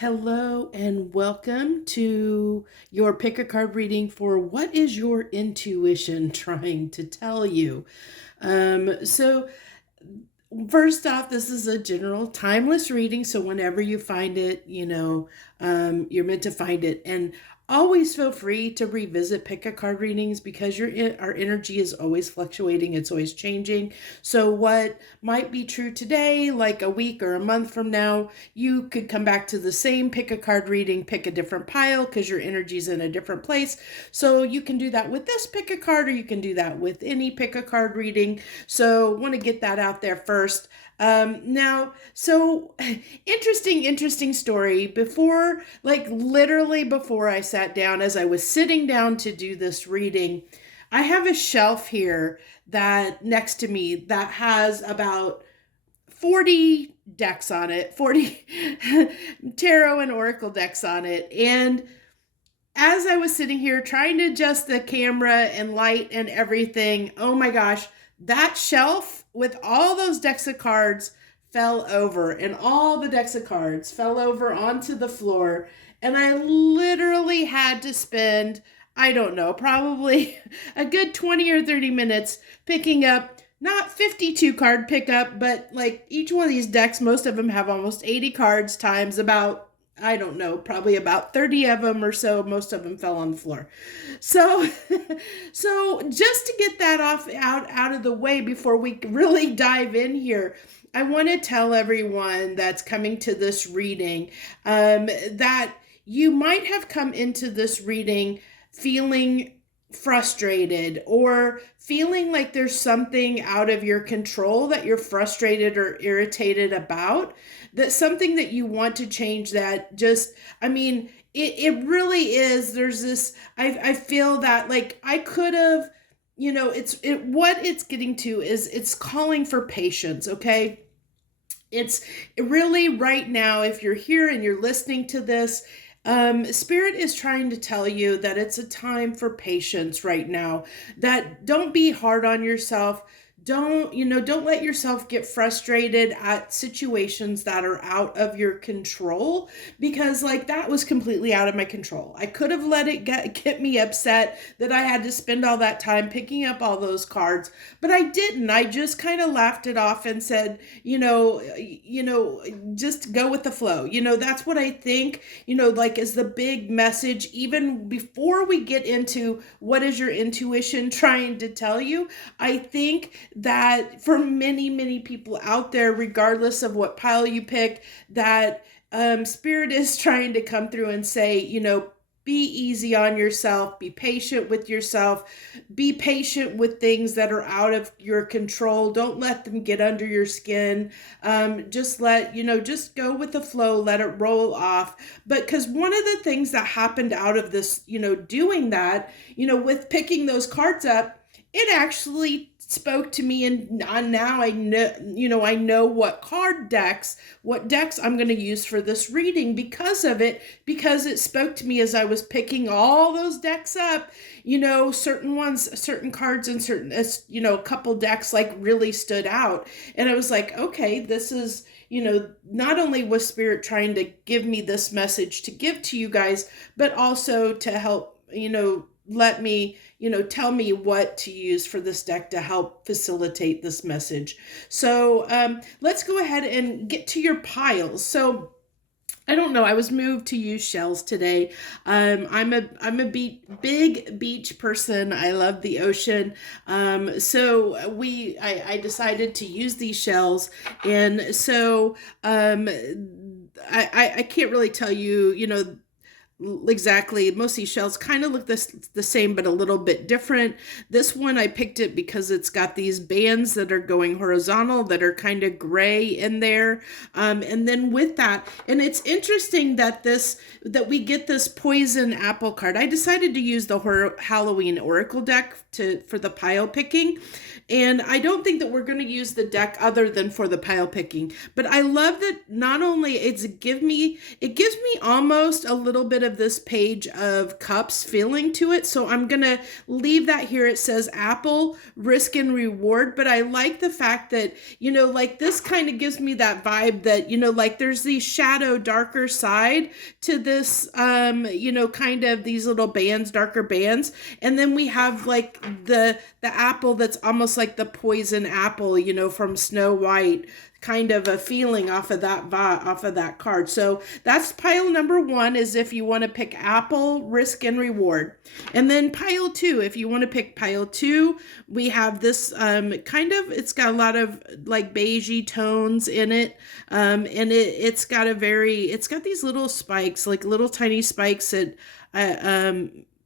Hello and welcome to your pick a card reading for what is your intuition trying to tell you. So first off, this is a general timeless reading. So whenever you find it, you're meant to find it. And always feel free to revisit pick a card readings because our energy is always fluctuating. It's always changing. So what might be true today, like a week or a month from now, you could come back to the same pick a card reading, pick a different pile because your energy's in a different place. So you can do that with this pick a card, or you can do that with any pick a card reading. So want to get that out there first. Interesting story. Literally before I sat down, as I was sitting down to do this reading, I have a shelf here that next to me that has about 40 decks on it, 40 tarot and oracle decks on it. And as I was sitting here trying to adjust the camera and light and everything, oh my gosh, that shelf with all those decks of cards fell over, and all the decks of cards fell over onto the floor. And I literally had to spend, I don't know, probably a good 20 or 30 minutes picking up, not 52 card pickup, but like each one of these decks, most of them have almost 80 cards times about, I don't know, probably about 30 of them or so. Most of them fell on the floor. So, so just to get that out of the way before we really dive in here, I want to tell everyone that's coming to this reading that you might have come into this reading feeling frustrated or feeling like there's something out of your control that you're frustrated or irritated about, that something that you want to change that just, it really is. There's this, I feel that like I could have, what it's getting to is it's calling for patience. Okay. It's really right now, if you're here and you're listening to this, Spirit is trying to tell you that it's a time for patience right now, that don't be hard on yourself. Don't let yourself get frustrated at situations that are out of your control, because like that was completely out of my control. I could have let it get me upset that I had to spend all that time picking up all those cards, but I didn't. I just kind of laughed it off and said, just go with the flow. That's what I think, like is the big message, even before we get into what is your intuition trying to tell you. I think that for many, many people out there, regardless of what pile you pick, that Spirit is trying to come through and say, be easy on yourself, be patient with yourself, be patient with things that are out of your control. Don't let them get under your skin. Just go with the flow, let it roll off. But because one of the things that happened out of this, doing that, with picking those cards up, it actually spoke to me, and now I know what decks I'm going to use for this reading because of it, because it spoke to me as I was picking all those decks up. Certain cards and certain, a couple decks like really stood out, and I was like, okay, this is, not only was Spirit trying to give me this message to give to you guys, but also to help, let me, tell me what to use for this deck to help facilitate this message. So let's go ahead and get to your piles. So I don't know, I was moved to use shells today. I'm a big beach person. I love the ocean. So I decided to use these shells. And so I can't really tell you, exactly. Most of these shells kind of look the same, but a little bit different. This one, I picked it because it's got these bands that are going horizontal that are kind of gray in there. And then with that, and it's interesting that we get this poison apple card. I decided to use the Halloween Oracle deck for the pile picking. And I don't think that we're going to use the deck other than for the pile picking. But I love that not only it gives me almost a little bit of this page of cups feeling to it. So I'm going to leave that here. It says apple, risk and reward. But I like the fact that, like this kind of gives me that vibe that, like there's the shadow, darker side to this, kind of these little bands, darker bands. And then we have like the apple that's almost like the poison apple, from Snow White, kind of a feeling off of that card. So that's pile number 1, is if you want to pick apple, risk and reward. And then pile 2, if you want to pick pile 2, we have this it's got a lot of like beigey tones in it. And it's got these little spikes, like little tiny spikes that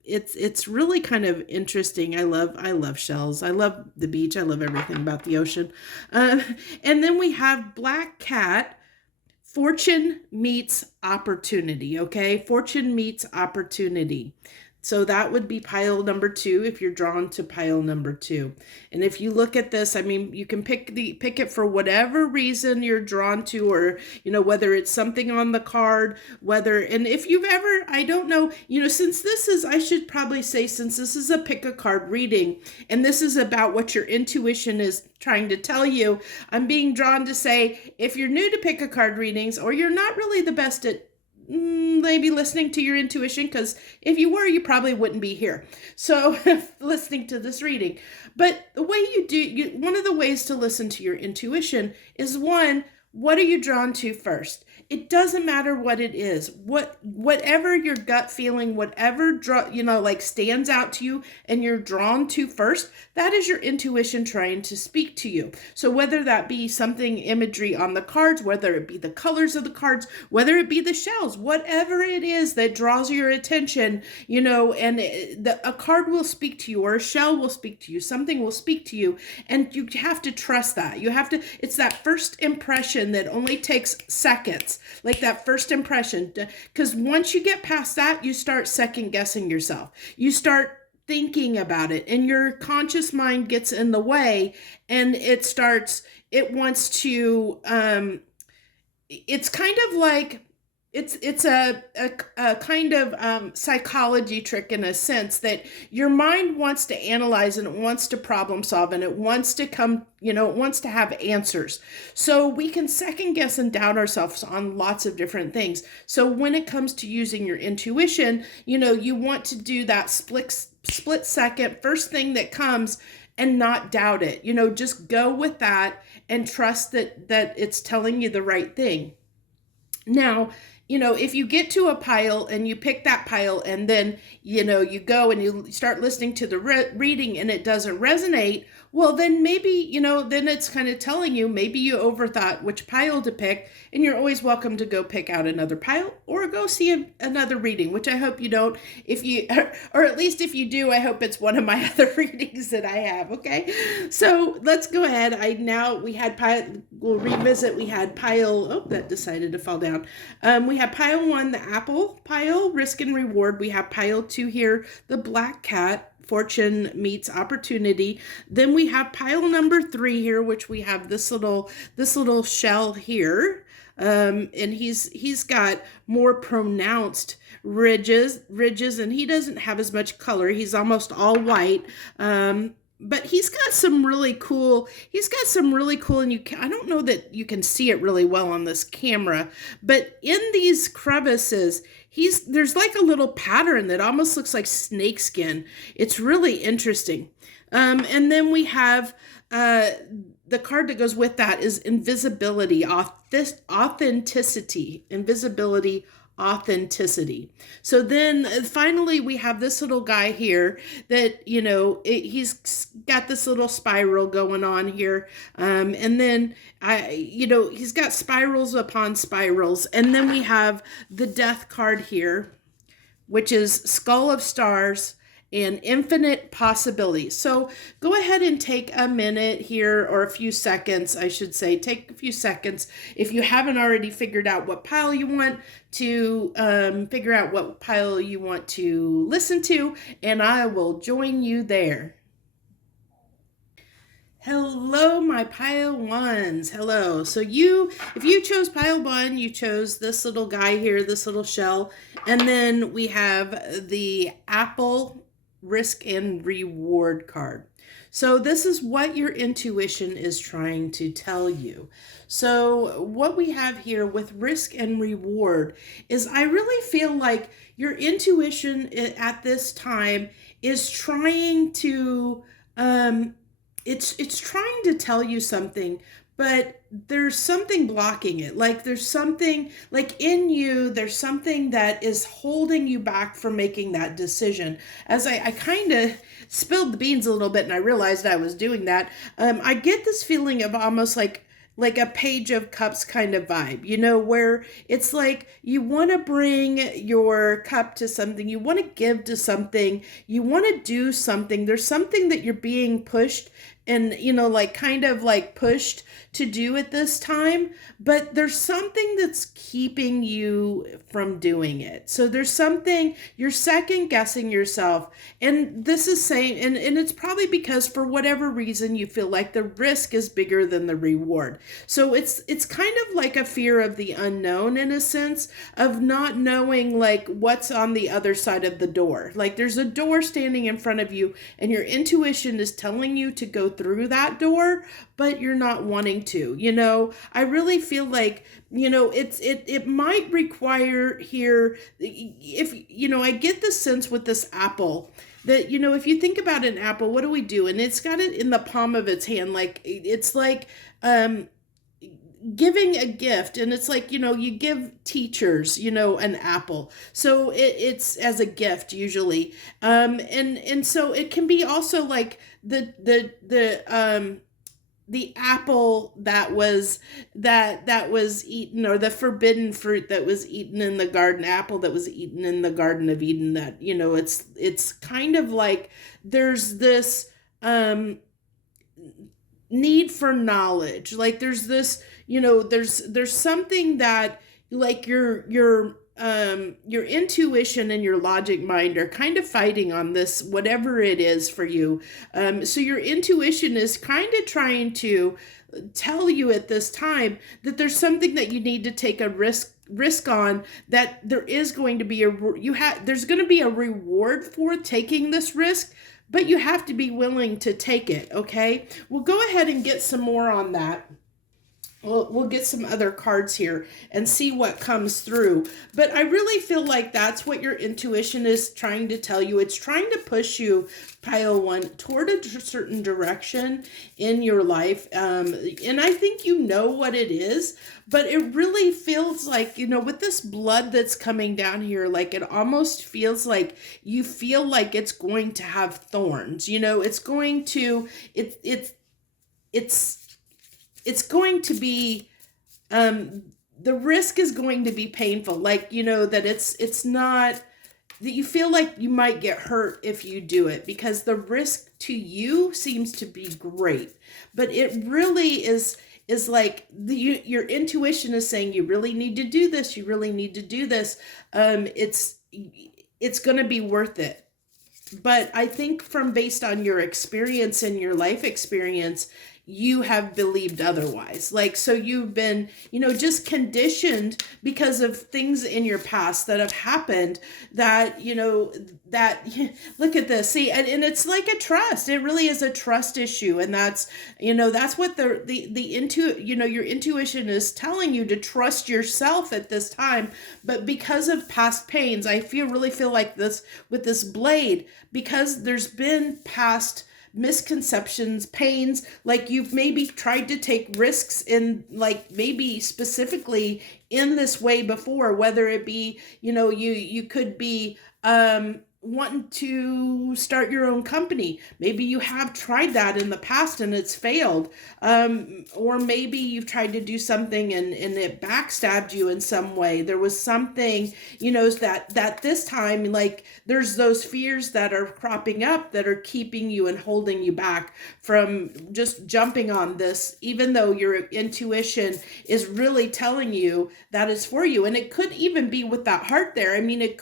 it's really kind of interesting. I love shells. I love the beach. I love everything about the ocean. And then we have Black Cat, fortune meets opportunity. Okay. Fortune meets opportunity. So that would be pile number 2 if you're drawn to pile number 2. And if you look at this, I mean, you can pick it for whatever reason you're drawn to, or, whether it's something on the card, and if you've ever, I don't know, since this is a pick a card reading, and this is about what your intuition is trying to tell you, I'm being drawn to say, if you're new to pick a card readings, or you're not really the best at maybe listening to your intuition, because if you were, you probably wouldn't be here. So listening to this reading. But the way one of the ways to listen to your intuition is, one, what are you drawn to first? It doesn't matter what it is. Whatever your gut feeling, whatever stands out to you and you're drawn to first, that is your intuition trying to speak to you. So whether that be something imagery on the cards, whether it be the colors of the cards, whether it be the shells, whatever it is that draws your attention, and a card will speak to you, or a shell will speak to you, something will speak to you, and you have to trust that. It's that first impression that only takes seconds. Like that first impression, because once you get past that, you start second guessing yourself. You start thinking about it, and your conscious mind gets in the way, and it's kind of like, it's a kind of psychology trick, in a sense that your mind wants to analyze, and it wants to problem solve, and it wants to it wants to have answers. So we can second guess and doubt ourselves on lots of different things. So when it comes to using your intuition, you want to do that split second, first thing that comes, and not doubt it. Just go with that and trust that it's telling you the right thing. Now, if you get to a pile and you pick that pile, and then, you go and you start listening to the reading and it doesn't resonate, well, then maybe, then it's kind of telling you, maybe you overthought which pile to pick, and you're always welcome to go pick out another pile or go see another reading, which I hope you don't. Or at least if you do, I hope it's one of my other readings that I have. Okay. So let's go ahead. We'll revisit. We had pile, that decided to fall down. We have pile 1, the apple pile, risk and reward. We have pile 2 here, the Black Cat, fortune meets opportunity. Then we have pile number 3 here, which we have this little shell here. And he's got more pronounced ridges, and he doesn't have as much color. He's almost all white. But he's got some really cool, and I don't know that you can see it really well on this camera, but in these crevices, there's like a little pattern that almost looks like snake skin. It's really interesting. And then we have, the card that goes with that is invisibility, authenticity, authenticity. So then finally we have this little guy here that, he's got this little spiral going on here. And then he's got spirals upon spirals. And then we have the death card here, which is Skull of Stars and Infinite Possibilities. So go ahead and take a minute here, or a few seconds, I should say. Take a few seconds. If you haven't already figured out what pile you want to listen to, and I will join you there. Hello, my pile ones. Hello. So if you chose pile one, you chose this little guy here, this little shell. And then we have the Apple risk and reward card. So this is what your intuition is trying to tell you. So what we have here with risk and reward is I really feel like your intuition at this time is trying to it's trying to tell you something, but there's something blocking it. Like there's something like in you, there's something that is holding you back from making that decision. As I kind of spilled the beans a little bit and I realized I was doing that, I get this feeling of almost like a page of cups kind of vibe, where it's like you want to bring your cup to something, you want to give to something, you want to do something. There's something that you're being pushed and, like kind of like pushed to do at this time, but there's something that's keeping you from doing it. So there's something you're second guessing yourself. And this is saying, and it's probably because for whatever reason you feel like the risk is bigger than the reward. So it's kind of like a fear of the unknown in a sense of not knowing like what's on the other side of the door. Like there's a door standing in front of you and your intuition is telling you to go through that door, but you're not wanting to. I really feel like, it might require here, if, I get the sense with this apple that, if you think about an apple, what do we do? And it's got it in the palm of its hand. Like, it's like, giving a gift, and it's like, you give teachers, an apple, so it's as a gift usually, and so it can be also like the apple that was eaten, or the forbidden fruit that was eaten in the garden, apple that was eaten in the Garden of Eden, that it's kind of like there's this need for knowledge. Like there's this, there's something that like your intuition and your logic mind are kind of fighting on this, whatever it is for you. So your intuition is kind of trying to tell you at this time that there's something that you need to take a risk on, that there is going to be there's going to be a reward for taking this risk, but you have to be willing to take it, okay? We'll go ahead and get some more on that. We'll get some other cards here and see what comes through. But I really feel like that's what your intuition is trying to tell you. It's trying to push you, pile one, toward a certain direction in your life. And I think you know what it is, but it really feels like, with this blood that's coming down here, like it almost feels like you feel like it's going to have thorns. It's going to, it's going to be, the risk is going to be painful. Like, that it's not, that you feel like you might get hurt if you do it, because the risk to you seems to be great, but it really is like your intuition is saying you really need to do this. You really need to do this. It's going to be worth it. But I think based on your experience and your life experience, you have believed otherwise. Like, so you've been, just conditioned because of things in your past that have happened that, that, look at this, see, and it's like a trust. It really is a trust issue. And that's, that's what your intuition is telling you, to trust yourself at this time. But because of past pains, I really feel like this with this blade, because there's been past misconceptions, pains, like you've maybe tried to take risks in, like maybe specifically in this way before, whether it be, you could be wanting to start your own company. Maybe you have tried that in the past and it's failed. Or maybe you've tried to do something and it backstabbed you in some way. There was something, that this time, like there's those fears that are cropping up that are keeping you and holding you back from just jumping on this, even though your intuition is really telling you that is for you. And it could even be with that heart there. I mean, it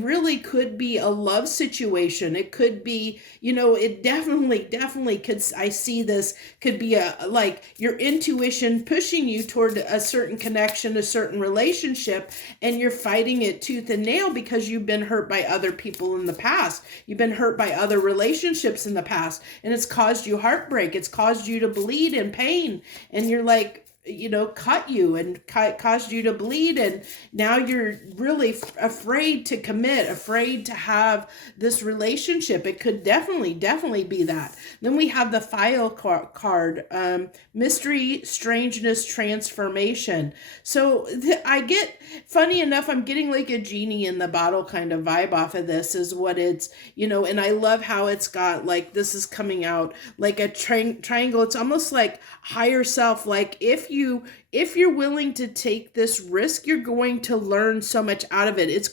really could could be a love situation. It could be, it definitely could, I see this could be like your intuition pushing you toward a certain connection, a certain relationship, and you're fighting it tooth and nail because you've been hurt by other people in the past. You've been hurt by other relationships in the past, and it's caused you heartbreak. It's caused you to bleed and pain, and you're like, cut you and caused you to bleed. And now you're really afraid to commit, afraid to have this relationship. It could definitely be that. Then we have the file card, mystery, strangeness, transformation. So I get, funny enough, I'm getting like a genie in the bottle kind of vibe off of this is what it's, and I love how it's got like, this is coming out like a triangle. It's almost like higher self. Like if you're willing to take this risk, you're going to learn so much out of it.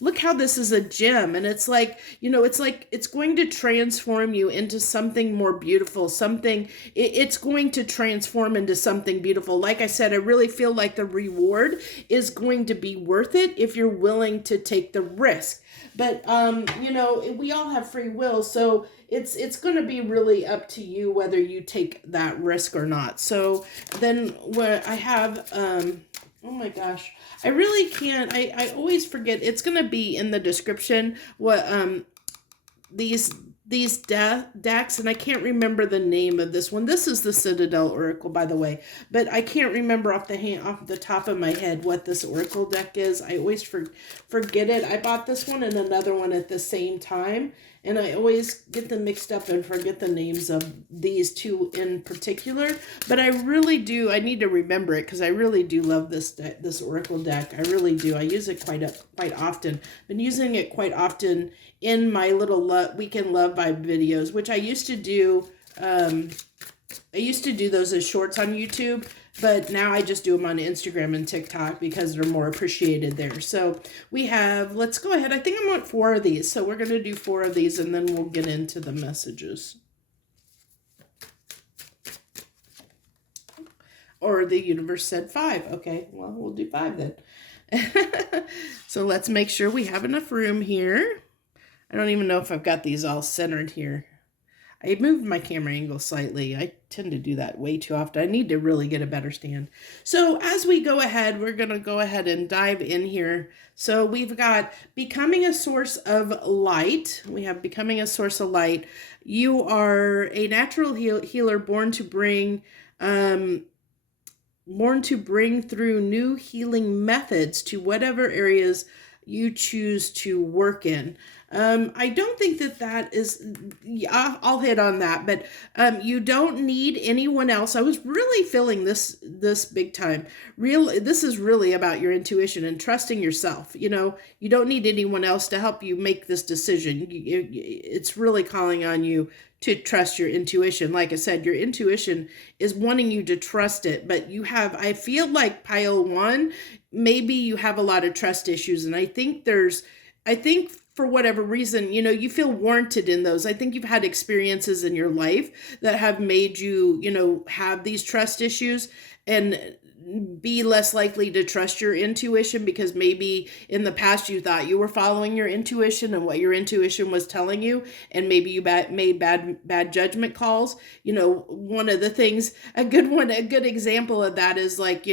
Look how this is a gem, and it's like, it's going to transform you into something more beautiful, it's going to transform into something beautiful. Like I said, I really feel like the reward is going to be worth it if you're willing to take the risk. But, we all have free will, so it's going to be really up to you whether you take that risk or not. So then what I have, oh my gosh, I really can't, I always forget, it's going to be in the description what these decks, and I can't remember the name of this one. This is the Citadel Oracle, by the way, but I can't remember off the top of my head what this Oracle deck is. I always forget it. I bought this one and another one at the same time, and I always get them mixed up and forget the names of these two in particular. But I really do. I need to remember it because I really do love this Oracle deck. I really do. I use it quite often. Been using it quite often in my little weekend love vibe videos, which I used to do. I used to do those as shorts on YouTube, but now I just do them on Instagram and TikTok because they're more appreciated there. So we have, let's go ahead. I think I want 4 of these. So we're going to do 4 of these and then we'll get into the messages. Or the universe said 5. Okay, well, we'll do 5 then. So let's make sure we have enough room here. I don't even know if I've got these all centered here. I moved my camera angle slightly. I tend to do that way too often. I need to really get a better stand. So as we go ahead, we're going to go ahead and dive in here. So we've got becoming a source of light. We have becoming a source of light. You are a natural healer born to bring through new healing methods to whatever areas you choose to work in. I don't think that is, I'll hit on that, but you don't need anyone else. I was really feeling this big time. This is really about your intuition and trusting yourself. You don't need anyone else to help you make this decision. It's really calling on you to trust your intuition. Like I said, your intuition is wanting you to trust it, but I feel like pile 1, maybe you have a lot of trust issues. And I think for whatever reason, you feel warranted in those. I think you've had experiences in your life that have made you, have these trust issues and be less likely to trust your intuition because maybe in the past you thought you were following your intuition and what your intuition was telling you, and maybe you made bad judgment calls. One of the things, a good example of that is like,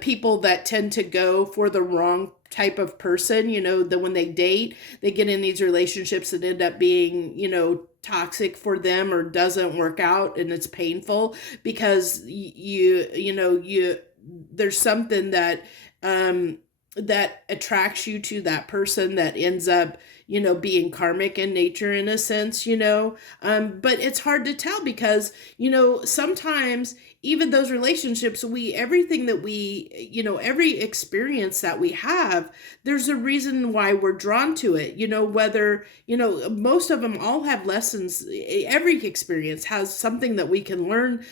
people that tend to go for the wrong type of person, that when they date, they get in these relationships that end up being, toxic for them or doesn't work out, and it's painful because there's something that attracts you to that person that ends up being karmic in nature in a sense, but it's hard to tell because sometimes even those relationships, everything that every experience that we have, there's a reason why we're drawn to it, whether, most of them all have lessons. Every experience has something that we can learn,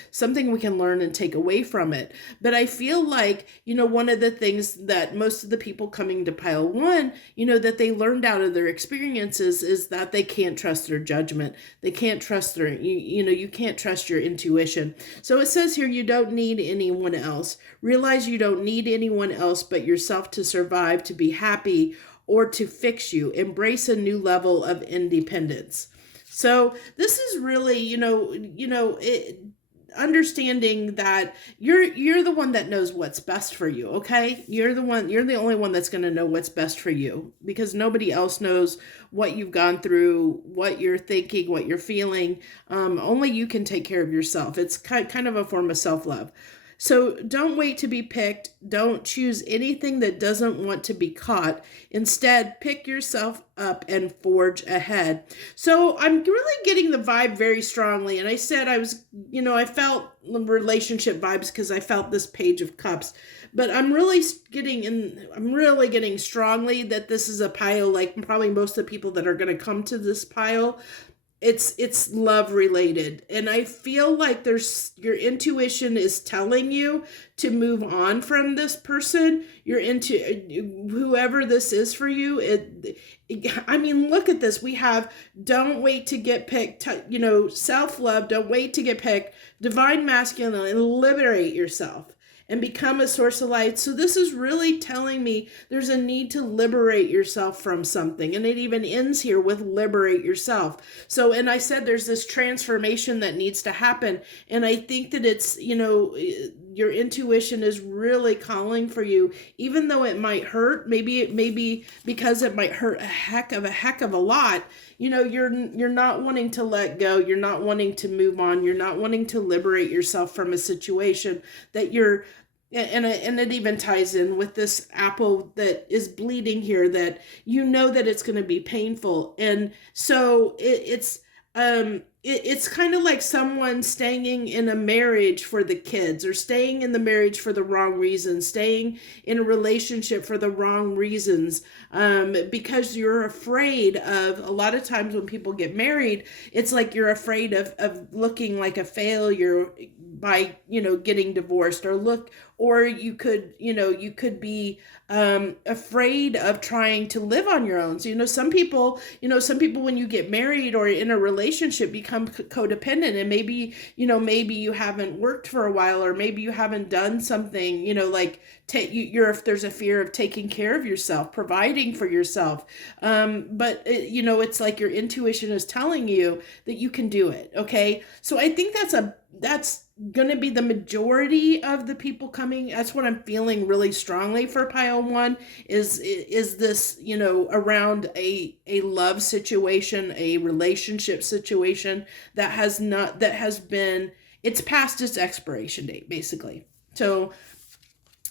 and take away from it. But I feel like, one of the things that most of the people coming to pile 1, that they learned out of their experiences is that they can't trust their judgment. They can't trust you can't trust your intuition. So it says here, you don't need anyone else. Realize you don't need anyone else but yourself to survive, to be happy, or to fix you. Embrace a new level of independence. So this is really, understanding that you're the one that knows what's best for you. Okay, you're the only one that's going to know what's best for you, because nobody else knows what you've gone through, what you're thinking, what you're feeling. Only you can take care of yourself. It's kind of a form of self-love. So don't wait to be picked. Don't choose anything that doesn't want to be caught. Instead, pick yourself up and forge ahead. So I'm really getting the vibe very strongly. And I said I was, I felt relationship vibes because I felt this Page of Cups. But I'm really getting strongly that this is a pile, like probably most of the people that are going to come to this pile, it's love related. And I feel like your intuition is telling you to move on from this person. You're into whoever this is for you. Look at this. We have don't wait to get picked, self-love, don't wait to get picked, divine masculine, and liberate yourself and become a source of light. So this is really telling me there's a need to liberate yourself from something. And it even ends here with liberate yourself. So, and I said there's this transformation that needs to happen. And I think that it's, your intuition is really calling for you, even though it might hurt. Maybe because it might hurt a heck of a lot. You're not wanting to let go. You're not wanting to move on. You're not wanting to liberate yourself from a situation that you're, and it even ties in with this apple that is bleeding here, that that it's going to be painful. And so it's kind of like someone staying in a marriage for the kids, or staying in the marriage for the wrong reasons, staying in a relationship for the wrong reasons, because you're afraid of, a lot of times when people get married, it's like you're afraid of looking like a failure by, getting divorced, or you could be afraid of trying to live on your own. So, some people when you get married or in a relationship become codependent, and maybe you haven't worked for a while, or maybe you haven't done something, if there's a fear of taking care of yourself, providing for yourself. But it's like your intuition is telling you that you can do it. Okay. So I think that's going to be the majority of the people coming. That's what I'm feeling really strongly for pile 1 is this, around a love situation, a relationship situation it's past its expiration date, basically. So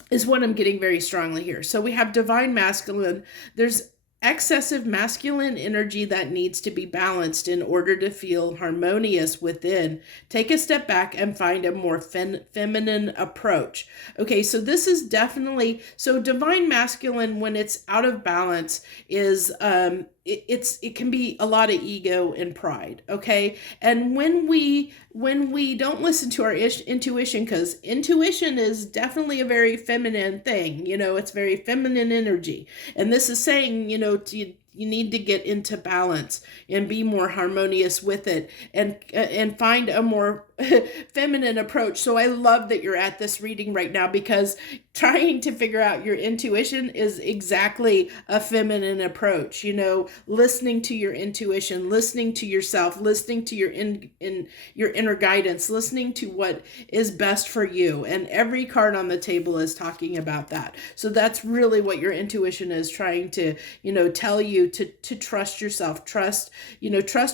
is what I'm getting very strongly here. So we have divine masculine. There's excessive masculine energy that needs to be balanced in order to feel harmonious within. Take a step back and find a more feminine approach. Okay, so this is definitely, so divine masculine, when it's out of balance, is it can be a lot of ego and pride. Okay, and when we don't listen to our intuition, because intuition is definitely a very feminine thing, it's very feminine energy, and this is saying, you need to get into balance and be more harmonious with it, and find a more feminine approach. So I love that you're at this reading right now, because trying to figure out your intuition is exactly a feminine approach. Listening to your intuition, listening to yourself, listening to your inner guidance, listening to what is best for you. And every card on the table is talking about that. So that's really what your intuition is trying to, tell you to trust yourself, trust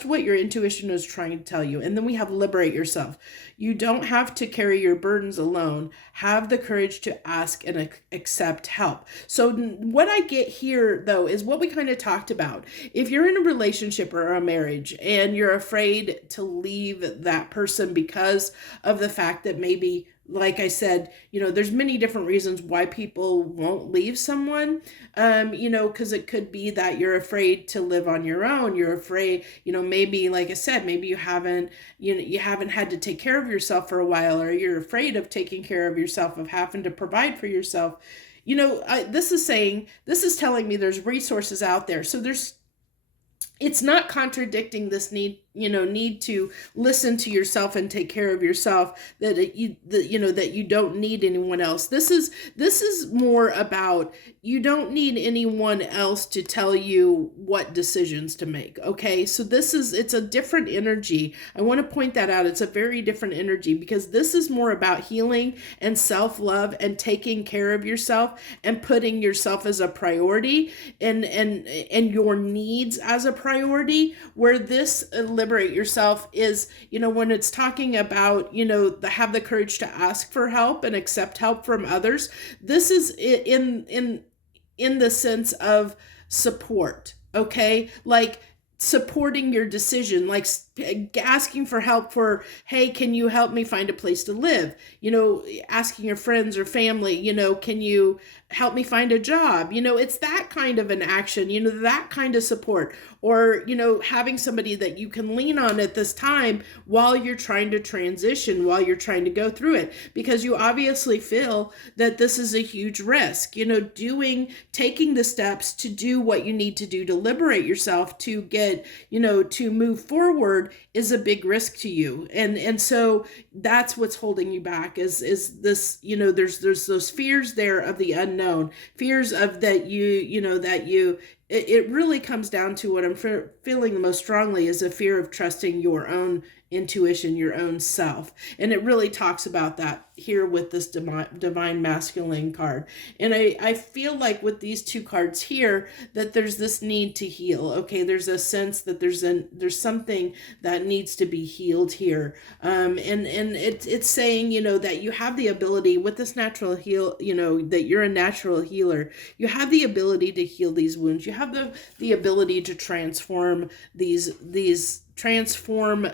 what your intuition is trying to tell you. And then we have liberate yourself. You don't have to carry your burdens alone. Have the courage to ask and accept help. So what I get here, though, is what we kind of talked about. If you're in a relationship or a marriage and you're afraid to leave that person because of the fact that maybe, like I said, there's many different reasons why people won't leave someone, because it could be that you're afraid to live on your own. You're afraid, maybe, like I said, maybe you haven't had to take care of yourself for a while, or you're afraid of taking care of yourself, of having to provide for yourself. This is telling me there's resources out there. So it's not contradicting this need to listen to yourself and take care of yourself, that you don't need anyone else. This is more about, you don't need anyone else to tell you what decisions to make. Okay, so it's a different energy. I want to point that out. It's a very different energy, because this is more about healing and self-love and taking care of yourself and putting yourself as a priority, and your needs as a priority. Where this liberate yourself is, when it's talking about, have the courage to ask for help and accept help from others. This is in the sense of support. Okay, like supporting your decision, like asking for help for, hey, can you help me find a place to live? Asking your friends or family, can you help me find a job? It's that kind of an action, that kind of support. Or, having somebody that you can lean on at this time while you're trying to transition, while you're trying to go through it, because you obviously feel that this is a huge risk. Taking the steps to do what you need to do to liberate yourself, to get, to move forward, is a big risk to you. And so that's what's holding you back, is this, there's those fears there of the unknown, fears of that it really comes down to, what I'm feeling the most strongly is a fear of trusting your own intuition, your own self. And it really talks about that here with this divine masculine card. And I feel like with these two cards here, that there's this need to heal. Okay, there's a sense that there's something that needs to be healed here. And it's saying, that you have the ability with this natural heal, that you're a natural healer. You have the ability to heal these wounds. You have the ability to transform transform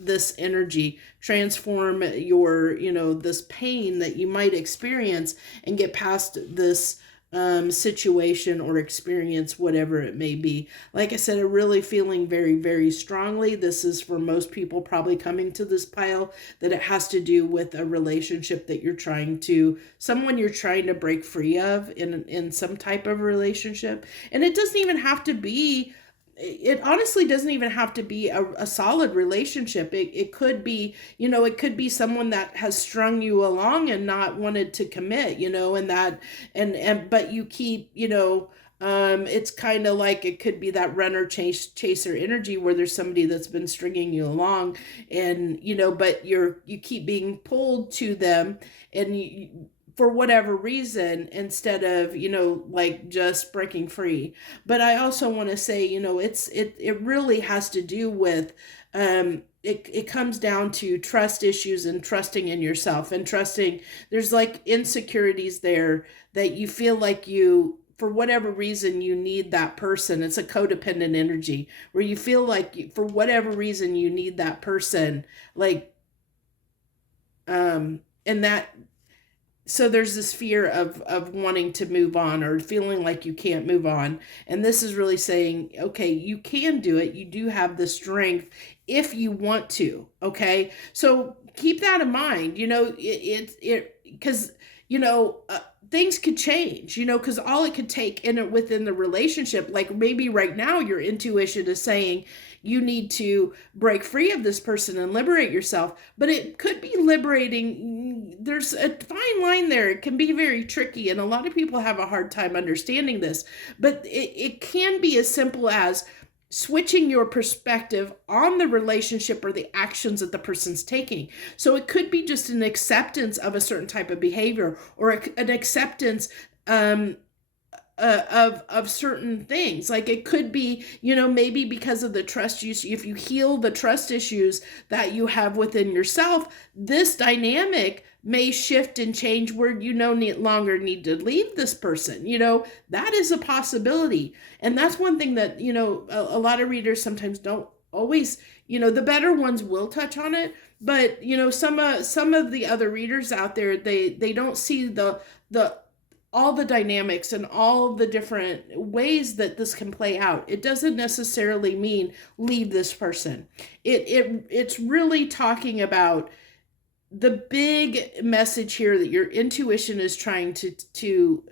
this energy, transform your, this pain that you might experience, and get past this situation or experience, whatever it may be. Like I said, I'm really feeling very, very strongly. This is for most people probably coming to this pile, that it has to do with a relationship that someone you're trying to break free of in some type of relationship. And it honestly doesn't even have to be a solid relationship. It could be, it could be someone that has strung you along and not wanted to commit, but you keep, it's kind of like, it could be that runner chaser energy, where there's somebody that's been stringing you along, and, but you keep being pulled to them, and for whatever reason, instead of, like just breaking free. But I also want to say, it really has to do with, it comes down to trust issues and trusting in yourself, and trusting there's like insecurities there, that you feel like for whatever reason, you need that person. It's a codependent energy, where you feel like for whatever reason, you need that person, like, and that, so there's this fear of wanting to move on, or feeling like you can't move on. And this is really saying, okay, you can do it. You do have the strength if you want to. Okay. So keep that in mind, because, things could change, because all it could take within the relationship, like maybe right now your intuition is saying you need to break free of this person and liberate yourself, but it could be liberating. There's a fine line there. It can be very tricky, and a lot of people have a hard time understanding this, but it can be as simple as switching your perspective on the relationship or the actions that the person's taking. So it could be just an acceptance of a certain type of behavior, or an acceptance of certain things. Like it could be, maybe because of the trust issues, if you heal the trust issues that you have within yourself, this dynamic may shift and change, where you no longer need to leave this person. That is a possibility. And that's one thing that, a lot of readers sometimes don't always, the better ones will touch on it, but some of the other readers out there, they don't see the all the dynamics and all the different ways that this can play out. It doesn't necessarily mean leave this person. It's really talking about the big message here, that your intuition is trying to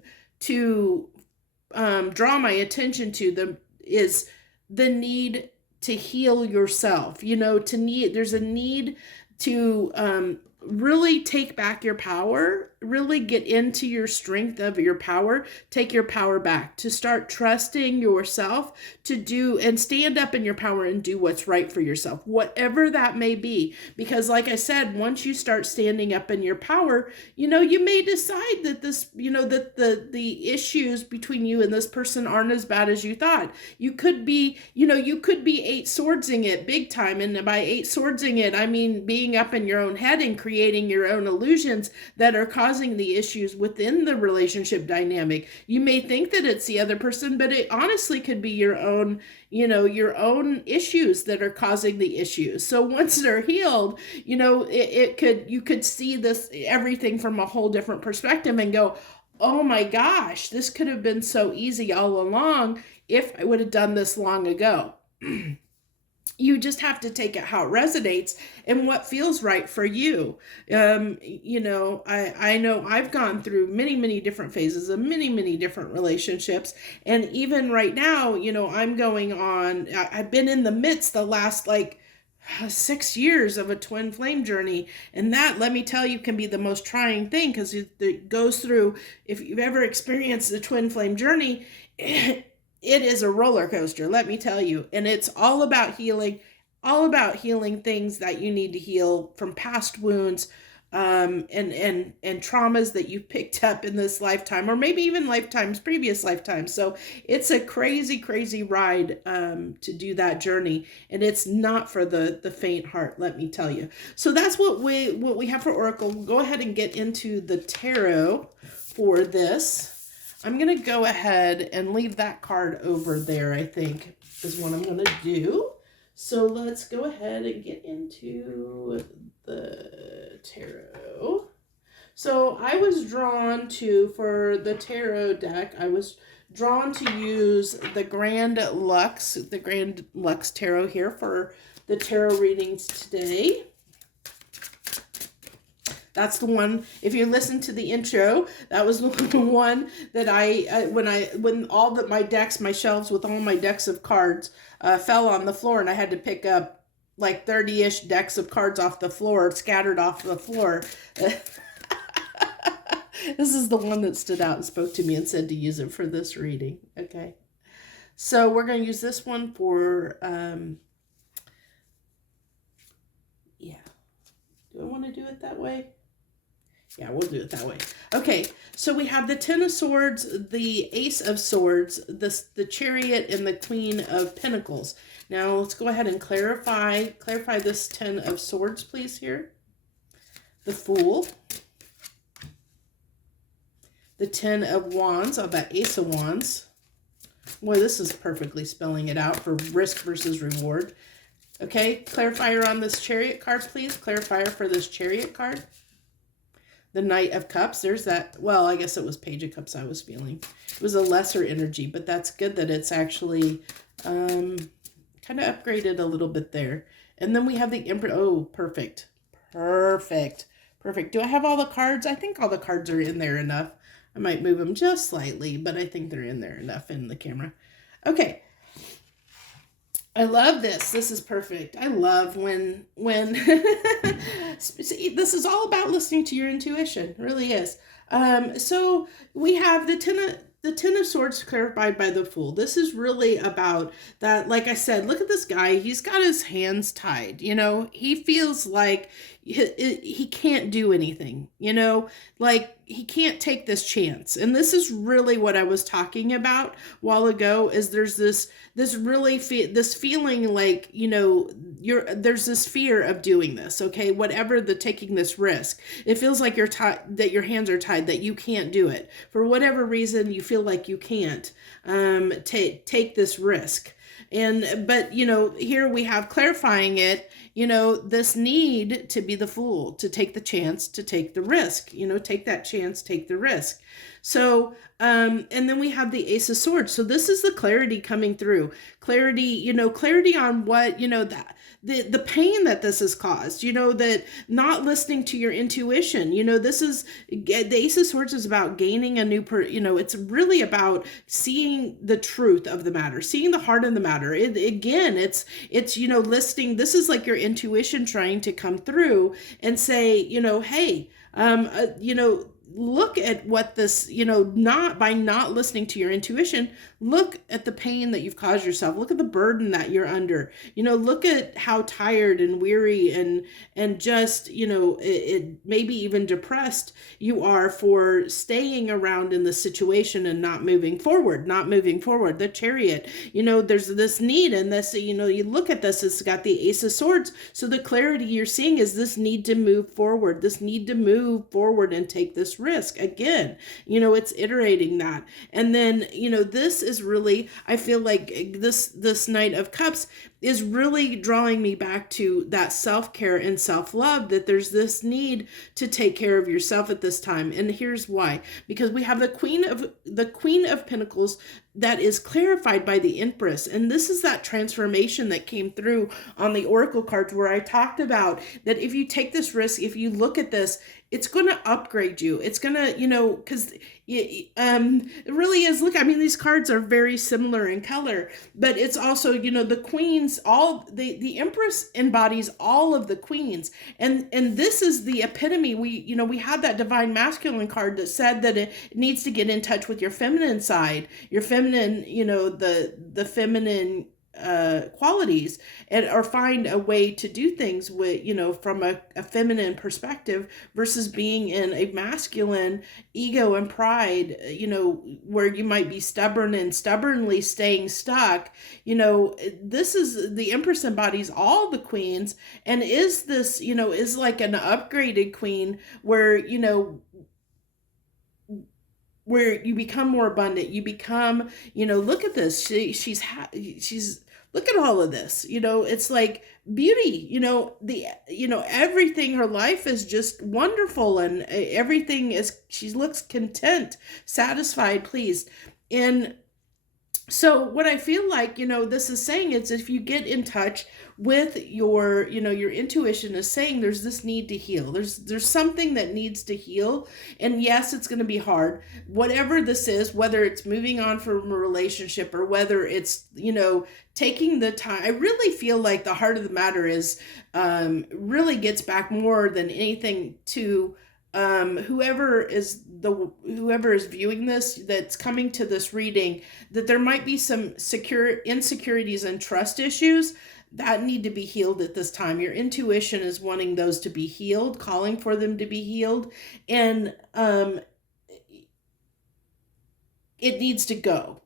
draw my attention to them, is the need to heal yourself, there's a need to really take back your power, really get into your strength of your power, take your power back, to start trusting yourself to do and stand up in your power and do what's right for yourself, whatever that may be. Because like I said, once you start standing up in your power, you may decide that that the issues between you and this person aren't as bad as you thought. You could be, eight swordsing it big time. And by eight swordsing it, I mean being up in your own head and creating your own illusions that are causing the issues within the relationship dynamic. You may think that it's the other person, but it honestly could be your own, your own issues that are causing the issues. So once they're healed, you could see this, everything from a whole different perspective and go, oh my gosh, this could have been so easy all along if I would have done this long ago. You just have to take it how it resonates and what feels right for you. I know I've gone through many, many different phases of many, many different relationships. And even right now, I've been in the midst the last 6 years of a twin flame journey. And that, let me tell you, can be the most trying thing, because it goes through, if you've ever experienced the twin flame journey, it is a roller coaster, let me tell you. And it's all about healing things that you need to heal from past wounds, and traumas that you picked up in this lifetime, or maybe even previous lifetimes. So it's a crazy, crazy ride to do that journey. And it's not for the faint heart, let me tell you. So that's what we have for Oracle. We'll go ahead and get into the tarot for this. I'm going to go ahead and leave that card over there, I think, is what I'm going to do. So let's go ahead and get into the tarot. So I was drawn to, for the tarot deck, I was drawn to use the Grand Luxe tarot here for the tarot readings today. That's the one, if you listen to the intro, that was the one that when all my decks, my shelves with all my decks of cards fell on the floor, and I had to pick up 30-ish decks of cards off the floor, scattered off the floor. This is the one that stood out and spoke to me and said to use it for this reading. Okay. So we're going to use this one for, yeah. Do I want to do it that way? Yeah, we'll do it that way. Okay, so we have the Ten of Swords, the Ace of Swords, the Chariot, and the Queen of Pentacles. Now, let's go ahead and clarify this Ten of Swords, please, here. The Fool. The Ten of Wands, that Ace of Wands. Boy, this is perfectly spelling it out for risk versus reward. Okay, clarifier on this Chariot card, please. Clarifier for this Chariot card. The Knight of Cups, there's that, well, I guess it was Page of Cups I was feeling. It was a lesser energy, but that's good that it's actually kind of upgraded a little bit there. And then we have the Emperor. Oh, perfect. Perfect. Perfect. Do I have all the cards? I think all the cards are in there enough. I might move them just slightly, but I think they're in there enough in the camera. Okay. I love this. This is perfect. I love when see, this is all about listening to your intuition. It really is. So we have the Ten of Swords clarified by the Fool. This is really about that. Like I said, look at this guy. He's got his hands tied. He feels like he can't do anything. He can't take this chance. And this is really what I was talking about a while ago. Is there's this feeling like there's this fear of doing this. Okay, whatever taking this risk, it feels like you're tied, that your hands are tied, that you can't do it for whatever reason. You feel like you can't take this risk. But here we have clarifying it, this need to be the Fool, to take the chance, to take the risk, take that chance, take the risk. So, and then we have the Ace of Swords. So this is the clarity coming through. Clarity, clarity on what, that the pain that this has caused, that not listening to your intuition, this is, the Ace of Swords is about gaining a new, it's really about seeing the truth of the matter, seeing the heart of the matter. Again, it's, listening. This is like your intuition trying to come through and say, hey, look at what this, not by not listening to your intuition, look at the pain that you've caused yourself. Look at the burden that you're under. Look at how tired and weary and just, it maybe even depressed you are for staying around in the situation and not moving forward. The Chariot, there's this need, and this, you look at this, it's got the Ace of Swords. So the clarity you're seeing is this need to move forward, and take this risk again. It's iterating that. And then, this is really, I feel like this Knight of Cups is really drawing me back to that self-care and self-love, that there's this need to take care of yourself at this time. And here's why. Because we have the Queen of Pentacles that is clarified by the Empress. And this is that transformation that came through on the Oracle cards, where I talked about that if you take this risk, if you look at this, it's going to upgrade you. It's going to, because it really is. Look, I mean, these cards are very similar in color, but it's also, the queens, the Empress embodies all of the queens. And this is the epitome. We had that Divine Masculine card that said that it needs to get in touch with your feminine side, your feminine, the feminine qualities, or find a way to do things with, from a feminine perspective, versus being in a masculine ego and pride, where you might be stubborn and stubbornly staying stuck. This is, the Empress embodies all the queens, and is this, is like an upgraded queen, where, where you become more abundant. You become, look at this. She's look at all of this. It's like beauty. Everything. Her life is just wonderful, and everything is. She looks content, satisfied, pleased, and. So what I feel like, this is saying is, if you get in touch with your, your intuition is saying there's this need to heal. There's something that needs to heal. And yes, it's going to be hard. Whatever this is, whether it's moving on from a relationship, or whether it's, taking the time. I really feel like the heart of the matter is, really gets back more than anything to, whoever is viewing this, that's coming to this reading, that there might be some insecurities and trust issues that need to be healed at this time. Your intuition is wanting those to be healed, calling for them to be healed, and it needs to go.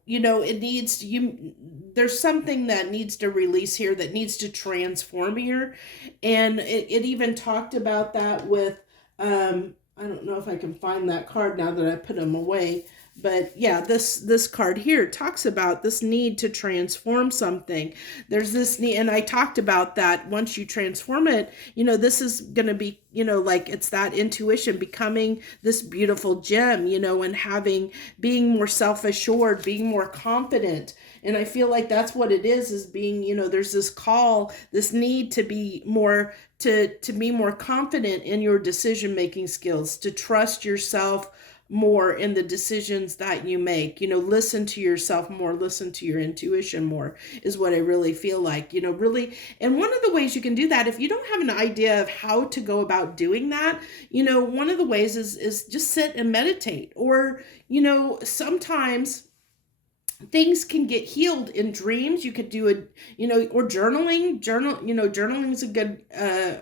There's something that needs to release here, that needs to transform here. And it even talked about that with, I don't know if I can find that card now that I put them away, but yeah, this card here talks about this need to transform something. There's this need, and I talked about that. Once you transform it, this is going to be, like, it's that intuition becoming this beautiful gem, and being more self-assured, being more confident. And I feel like that's what it is being, there's this call, this need to be more, to be more confident in your decision-making skills, to trust yourself more in the decisions that you make. Listen to yourself more, listen to your intuition more, is what I really feel like, really. And one of the ways you can do that, if you don't have an idea of how to go about doing that, one of the ways is just sit and meditate. Or, sometimes things can get healed in dreams. You could do or journaling. Journaling is a good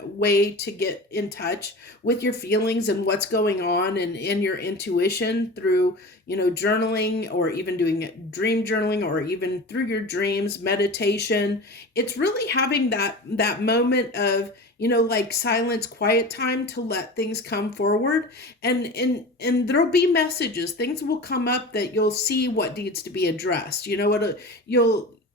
way to get in touch with your feelings and what's going on, and in your intuition through, journaling, or even doing dream journaling, or even through your dreams, meditation. It's really having that moment of, like silence, quiet time to let things come forward. And there'll be messages, things will come up that you'll see what needs to be addressed.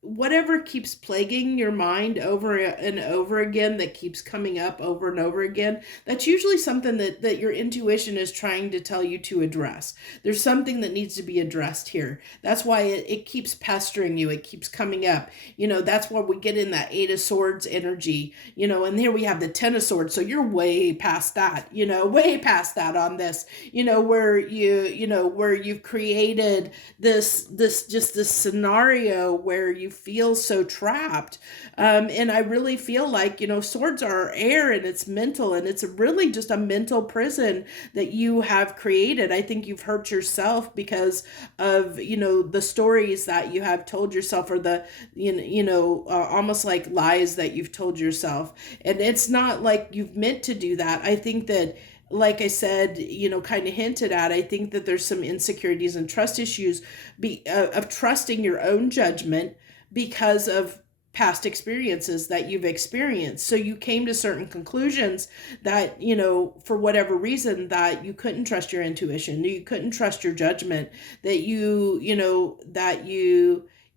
whatever keeps plaguing your mind over and over again, that keeps coming up over and over again, that's usually something that your intuition is trying to tell you to address. There's something that needs to be addressed here. That's why it keeps pestering you. It keeps coming up. That's why we get in that Eight of Swords energy, and here we have the Ten of Swords. So you're way past that, way past that on this, where where you've created this scenario where you feel so trapped. And I really feel like, swords are air, and it's mental, and it's really just a mental prison that you have created. I think you've hurt yourself because of, the stories that you have told yourself, or the, almost like lies that you've told yourself. And it's not like you've meant to do that. I think that, like I said, kind of hinted at, I think that there's some insecurities and trust issues of trusting your own judgment because of past experiences that you've experienced. So you came to certain conclusions that, for whatever reason, that you couldn't trust your intuition, you couldn't trust your judgment, that you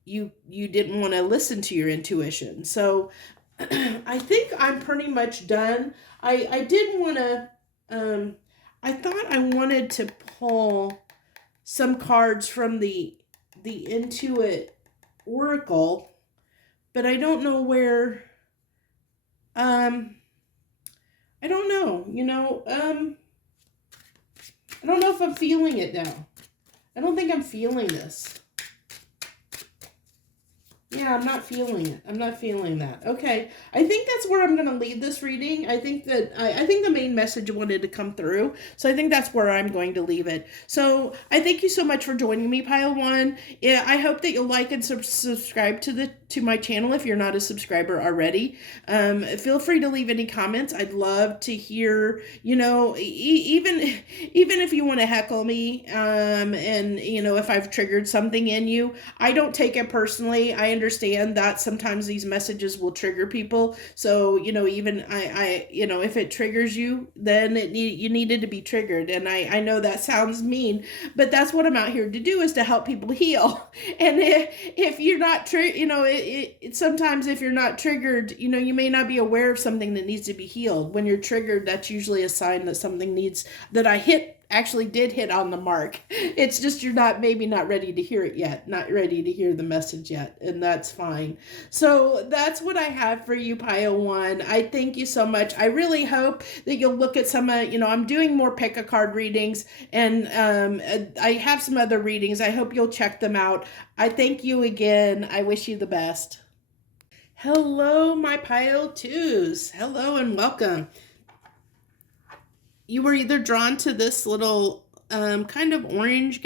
didn't want to listen to your intuition. So I think I'm pretty much done. I did want to, I thought I wanted to pull some cards from the Intuit Oracle, but I don't know where, I don't know, I don't know if I'm feeling it now. I don't think I'm feeling this. Yeah, I'm not feeling it. I'm not feeling that. Okay. I think that's where I'm going to leave this reading. I think that I think the main message wanted to come through. So I think that's where I'm going to leave it. So I thank you so much for joining me, Pile One. Yeah, I hope that you'll like and subscribe to my channel if you're not a subscriber already. Feel free to leave any comments. I'd love to hear, even if you want to heckle me, and if I've triggered something in you, I don't take it personally. I understand that sometimes these messages will trigger people. So, even if it triggers you, then you needed to be triggered. And I know that sounds mean, but that's what I'm out here to do, is to help people heal. And if you're not, sometimes if you're not triggered, you may not be aware of something that needs to be healed. When you're triggered, that's usually a sign that something actually did hit on the mark. It's just you're maybe not ready to hear it yet, not ready to hear the message yet, and that's fine. So that's what I have for you, Pile One. I thank you so much. I really hope that you'll look at some, I'm doing more pick-a-card readings, and I have some other readings. I hope you'll check them out. I thank you again. I wish you the best. Hello, my Pile Twos. Hello and welcome. You were either drawn to this little kind of orange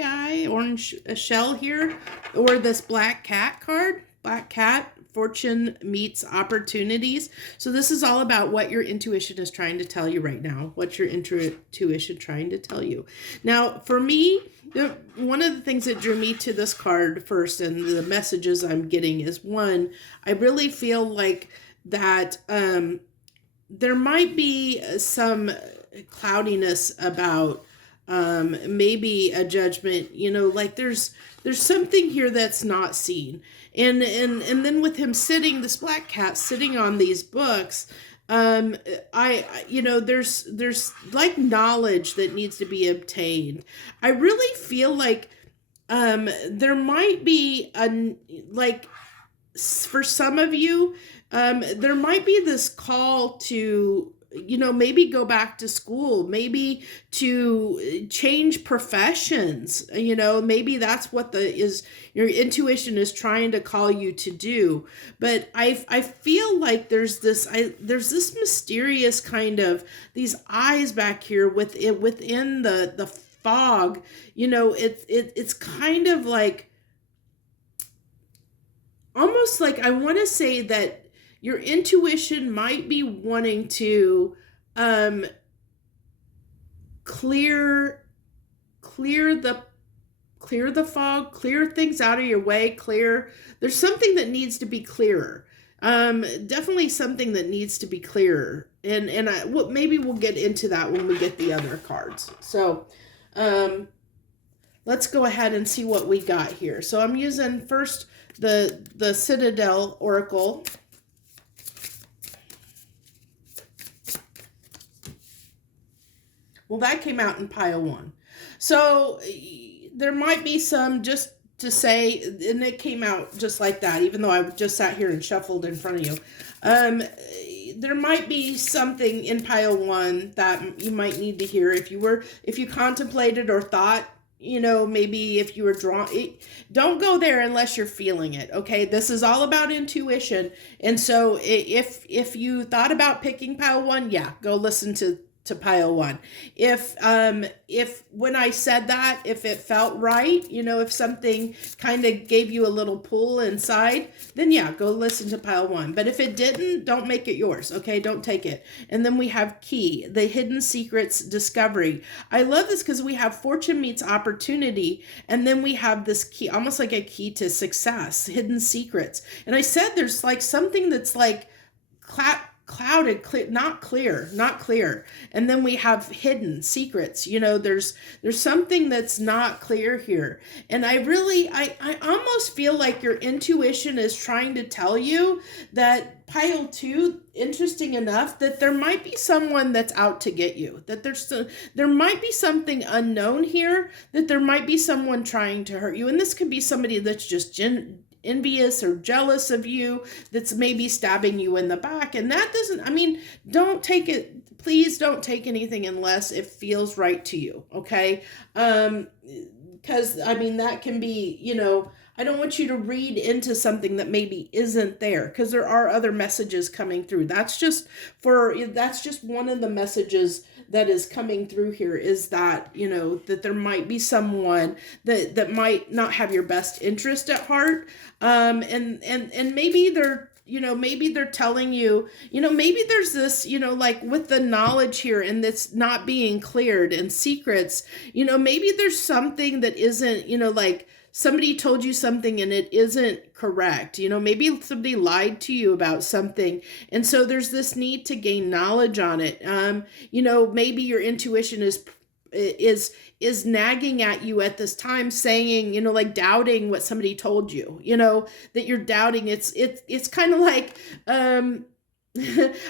shell here, or this black cat card. Black cat, fortune meets opportunities. So this is all about what your intuition is trying to tell you right now. What's your intuition trying to tell you? Now, for me, one of the things that drew me to this card first, and the messages I'm getting, is one, I really feel like that there might be some cloudiness about maybe a judgment, like there's something here that's not seen. And then with him this black cat sitting on these books, there's like knowledge that needs to be obtained. I really feel like there might be for some of you, there might be this call to, maybe go back to school, maybe to change professions, maybe that's what your intuition is trying to call you to do. But I feel like there's this mysterious kind of, these eyes back here within the fog, it's kind of like, almost like, I want to say that your intuition might be wanting to clear the fog, clear things out of your way, there's something that needs to be clearer. Definitely something that needs to be clearer. And maybe we'll get into that when we get the other cards. So, let's go ahead and see what we got here. So I'm using first the Citadel Oracle. Well, that came out in pile 1. So there might be some, just to say, and it came out just like that, even though I just sat here and shuffled in front of you. There might be something in pile 1 that you might need to hear if you contemplated or thought, maybe if you were drawn. Don't go there unless you're feeling it, okay? This is all about intuition. And so if you thought about picking pile 1, yeah, go listen to pile 1. If when I said that, if it felt right, if something kind of gave you a little pull inside, then yeah, go listen to pile 1. But if it didn't, don't make it yours, okay? Don't take it. And then we have key, the hidden secrets discovery. I love this because we have fortune meets opportunity, and then we have this key, almost like a key to success, hidden secrets. And I said there's like something that's like clouded, not clear. And then we have hidden secrets. There's something that's not clear here. And I almost feel like your intuition is trying to tell you that pile 2, interesting enough, that there might be someone that's out to get you, that there might be something unknown here, that there might be someone trying to hurt you. And this could be somebody that's just envious or jealous of you, that's maybe stabbing you in the back. And that don't take it, please don't take anything unless it feels right to you, okay? Because that can be, I don't want you to read into something that maybe isn't there, because there are other messages coming through. That's just one of the messages that is coming through here, is that, that there might be someone that might not have your best interest at heart. And maybe they're telling you, maybe there's this, like with the knowledge here and that's not being cleared and secrets, maybe there's something that isn't, like somebody told you something and it isn't correct. Maybe somebody lied to you about something. And so there's this need to gain knowledge on it. Maybe your intuition is nagging at you at this time, saying, like doubting what somebody told you, that you're doubting. It's kind of like, I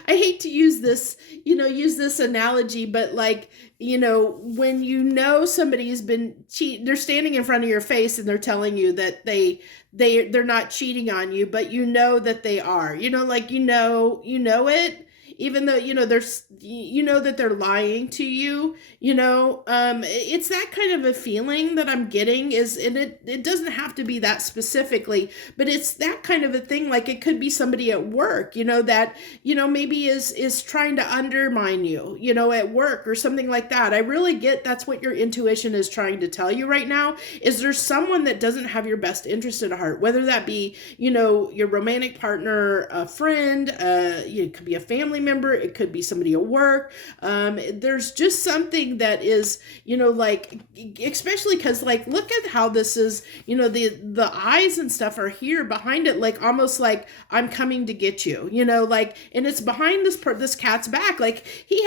hate to use this analogy, but like, when somebody's been they're standing in front of your face and they're telling you that they're not cheating on you, but that they are, like, it, even though, there's, that they're lying to you, it's that kind of a feeling that I'm getting and it doesn't have to be that specifically, but it's that kind of a thing. Like it could be somebody at work, that, maybe is trying to undermine you, at work or something like that. I really get that's what your intuition is trying to tell you right now, is there's someone that doesn't have your best interest at heart, whether that be, your romantic partner, a friend, it could be a family member, it could be somebody at work. There's just something that is, like, especially because, like, look at how this is, the eyes and stuff are here behind it, like almost like I'm coming to get you, like, and it's behind this cat's back. Like he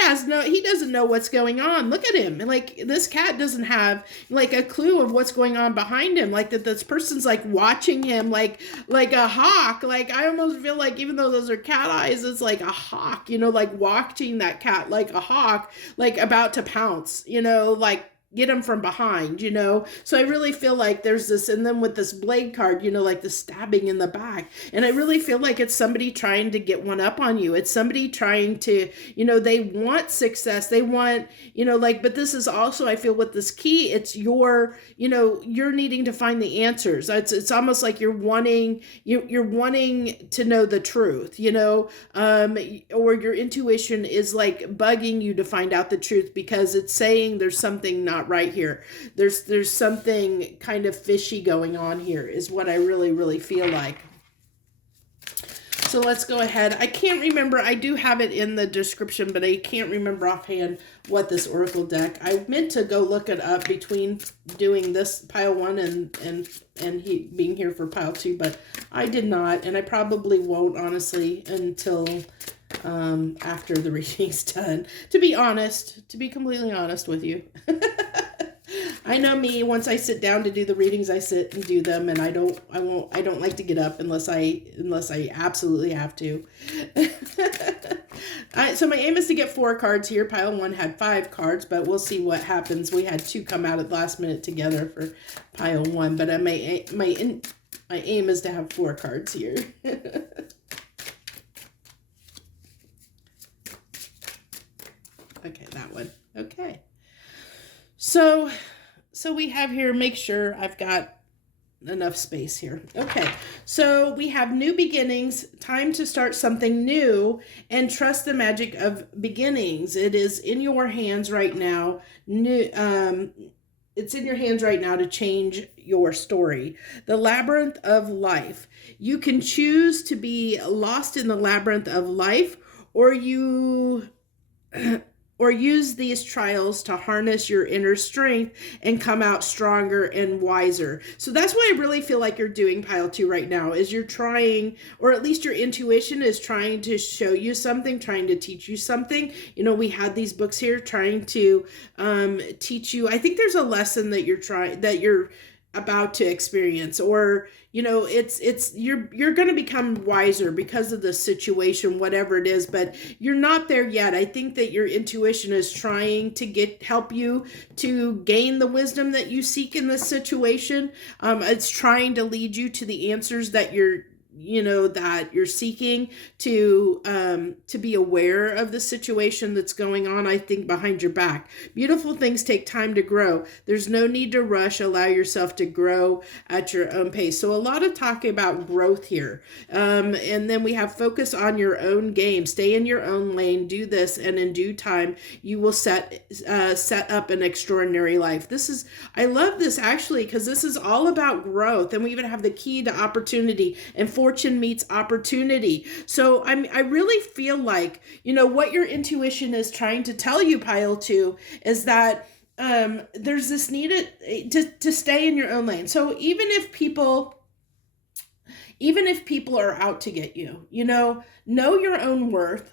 doesn't know what's going on. Look at him. Like this cat doesn't have like a clue of what's going on behind him. Like that this person's like watching him like a hawk. Like I almost feel like even though those are cat eyes, it's like a hawk, like watching that cat like a hawk, like about to pounce, like get him from behind, So I really feel like there's this, and then with this blade card, like the stabbing in the back. And I really feel like it's somebody trying to get one up on you. It's somebody trying to, they want success. They want, but this is also, I feel with this key, it's your, you're needing to find the answers. It's almost like you're wanting to know the truth, or your intuition is like bugging you to find out the truth because it's saying there's something not right here. There's something kind of fishy going on here is what I really, really feel like. So let's go ahead. I can't remember. I do have it in the description, but I can't remember offhand what this Oracle deck. I meant to go look it up between doing this pile 1 and being here for pile 2, but I did not, and I probably won't, honestly, until after the reading's done. To be completely honest with you. I know me, once I sit down to do the readings, I sit and do them, and I don't like to get up unless I absolutely have to. So my aim is to get 4 cards here. Pile 1 had 5 cards, but we'll see what happens. We had 2 come out at the last minute together for pile 1, but my aim is to have 4 cards here. Okay, that one. Okay. So we have here, make sure I've got enough space here. Okay, so we have new beginnings, time to start something new, and trust the magic of beginnings. It is in your hands right now. It's in your hands right now to change your story. The labyrinth of life. You can choose to be lost in the labyrinth of life, or use these trials to harness your inner strength and come out stronger and wiser. So that's what I really feel like you're doing, pile 2, right now, is you're trying, or at least your intuition is trying to show you something, trying to teach you something. You know, we had these books here trying to teach you. I think there's a lesson that you're about to experience, or you're going to become wiser because of the situation, whatever it is, but you're not there yet. I think that your intuition is trying to help you to gain the wisdom that you seek in this situation. It's trying to lead you to the answers that you're seeking, to be aware of the situation that's going on, I think, behind your back. Beautiful things take time to grow. There's no need to rush. Allow yourself to grow at your own pace. So a lot of talking about growth here. And then we have focus on your own game. Stay in your own lane. Do this, and in due time, you will set up an extraordinary life. I love this, actually, because this is all about growth. And we even have the key to opportunity, and fortune meets opportunity. So I really feel like, what your intuition is trying to tell you, pile 2, is that there's this need to stay in your own lane. So even if people are out to get you, know your own worth.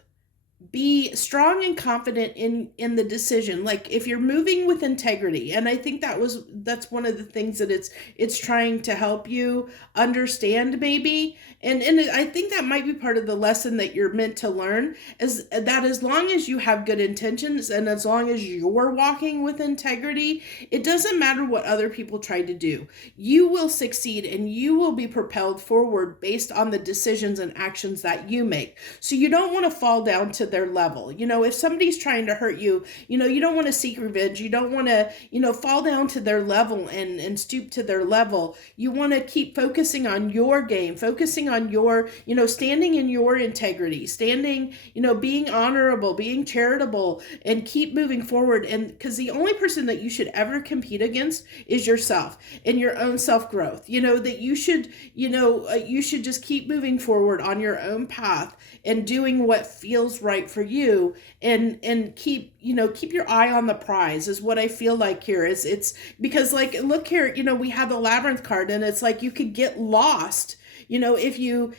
Be strong and confident in the decision. Like, if you're moving with integrity, and I think that's one of the things that it's trying to help you understand, maybe. And I think that might be part of the lesson that you're meant to learn, is that as long as you have good intentions, and as long as you're walking with integrity, it doesn't matter what other people try to do. You will succeed, and you will be propelled forward based on the decisions and actions that you make. So you don't want to fall down to their level. If somebody's trying to hurt you, you don't want to seek revenge. You don't want to, fall down to their level and stoop to their level. You want to keep focusing on your game, focusing on your, standing in your integrity, standing, being honorable, being charitable, and keep moving forward. And because the only person that you should ever compete against is yourself and your own self-growth. That you should just keep moving forward on your own path and doing what feels right for you, and keep your eye on the prize, is what I feel like here. It's because, like, look here, we have the labyrinth card, and it's like you could get lost. If you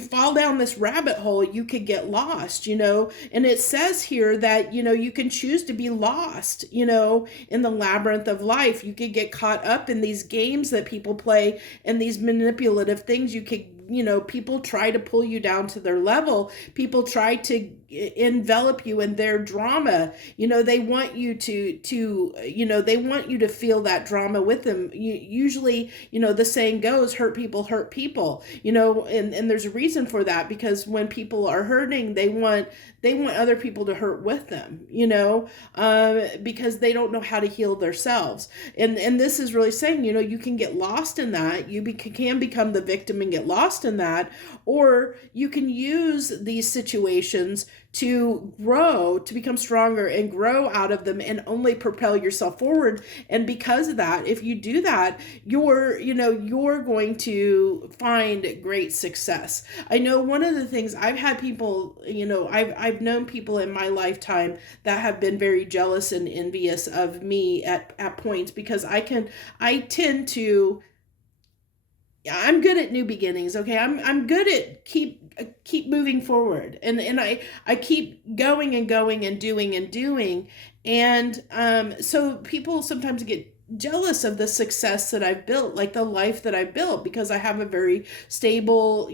fall down this rabbit hole, you could get lost, and it says here that, you can choose to be lost, in the labyrinth of life. You could get caught up in these games that people play, and these manipulative things. You could, people try to pull you down to their level. People try to envelop you in their drama. They want you they want you to feel that drama with them. Usually, the saying goes, hurt people, and there's a reason for that, because when people are hurting, they want other people to hurt with them, because they don't know how to heal themselves. And this is really saying, you can get lost in that. You can become the victim and get lost in that, or you can use these situations to grow, to become stronger and grow out of them, and only propel yourself forward. And because of that, if you do that, you're going to find great success. I know one of the things, I've had people, I've known people in my lifetime that have been very jealous and envious of me at points, because I'm good at new beginnings. Okay. I'm good at keep moving forward. And I keep going and going and doing. And so people sometimes get jealous of the success that I've built, like the life that I've built, because I have a very stable,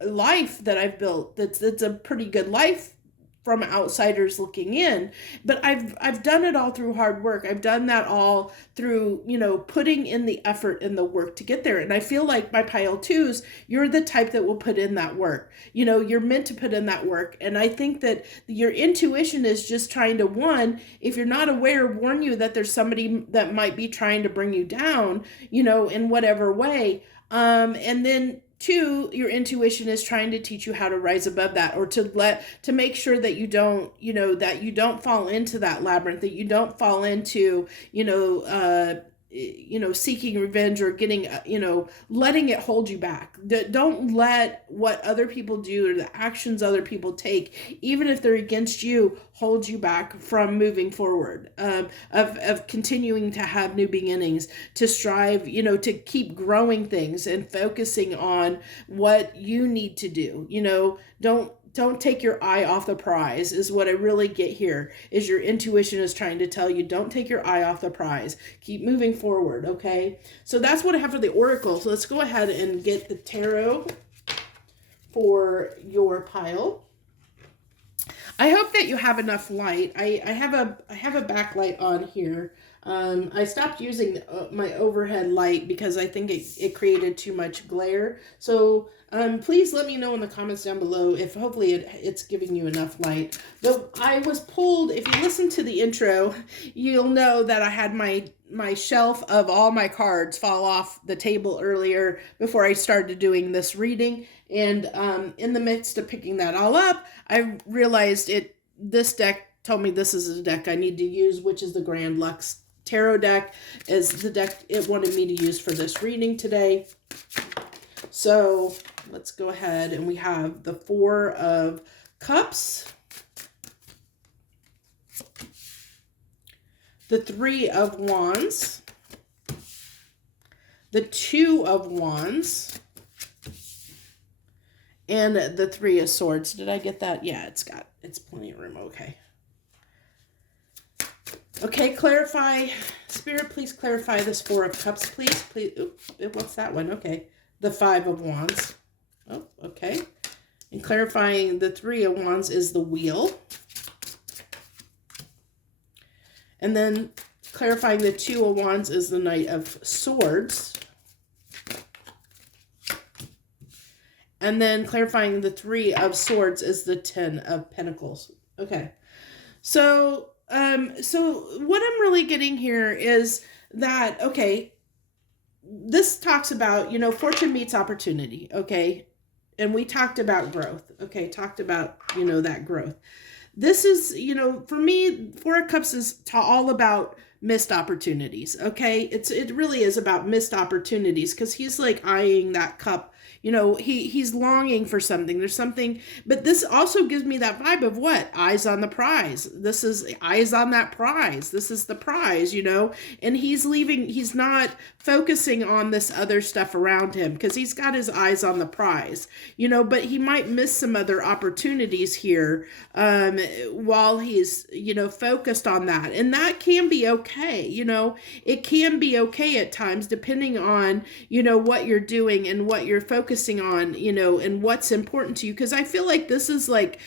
life that I've built. That's a pretty good life from outsiders looking in. But I've done it all through hard work. I've done that all through, putting in the effort and the work to get there. And I feel like my pile twos, you're the type that will put in that work. You're meant to put in that work. And I think that your intuition is just trying to, one, if you're not aware, warn you that there's somebody that might be trying to bring you down, in whatever way. And then two, your intuition is trying to teach you how to rise above that, or to make sure that you don't, that you don't fall into that labyrinth, that you don't fall into, seeking revenge or getting, letting it hold you back. Don't let what other people do or the actions other people take, even if they're against you, hold you back from moving forward, of continuing to have new beginnings, to strive, to keep growing things and focusing on what you need to do. Don't take your eye off the prize, is what I really get here, is your intuition is trying to tell you, don't take your eye off the prize. Keep moving forward, okay? So that's what I have for the oracle. So let's go ahead and get the tarot for your pile. I hope that you have enough light. I have a backlight on here. I stopped using my overhead light because I think it created too much glare. So please let me know in the comments down below if hopefully it's giving you enough light. Though I was pulled, if you listen to the intro, you'll know that I had my shelf of all my cards fall off the table earlier before I started doing this reading. And in the midst of picking that all up, I realized this deck told me this is the deck I need to use, which is the Grand Luxe Tarot deck, is the deck it wanted me to use for this reading today. So let's go ahead, and we have the Four of Cups, the Three of Wands, the Two of Wands, and the Three of Swords. Did I get that? Yeah, it's plenty of room. Okay. Okay, clarify. Spirit, please clarify this Four of Cups, please. Please. Oops, what's that one? Okay. The Five of Wands. Oh, okay. And clarifying the Three of Wands is the Wheel. And then clarifying the Two of Wands is the Knight of Swords. And then clarifying the Three of Swords is the Ten of Pentacles. Okay. So what I'm really getting here is that, okay, this talks about, fortune meets opportunity, okay? And we talked about growth, okay? Talked about, that growth. This is, for me, Four of Cups is all about missed opportunities, okay? It really is about missed opportunities, because he's like eyeing that cup. He's longing for something. There's something, but this also gives me that vibe of what? Eyes on the prize. This is eyes on that prize. This is the prize, and he's not focusing on this other stuff around him because he's got his eyes on the prize, but he might miss some other opportunities here while he's, focused on that. And that can be okay. It can be okay at times, depending on, what you're doing and what you're focusing on, and what's important to you. Because I feel like this is like,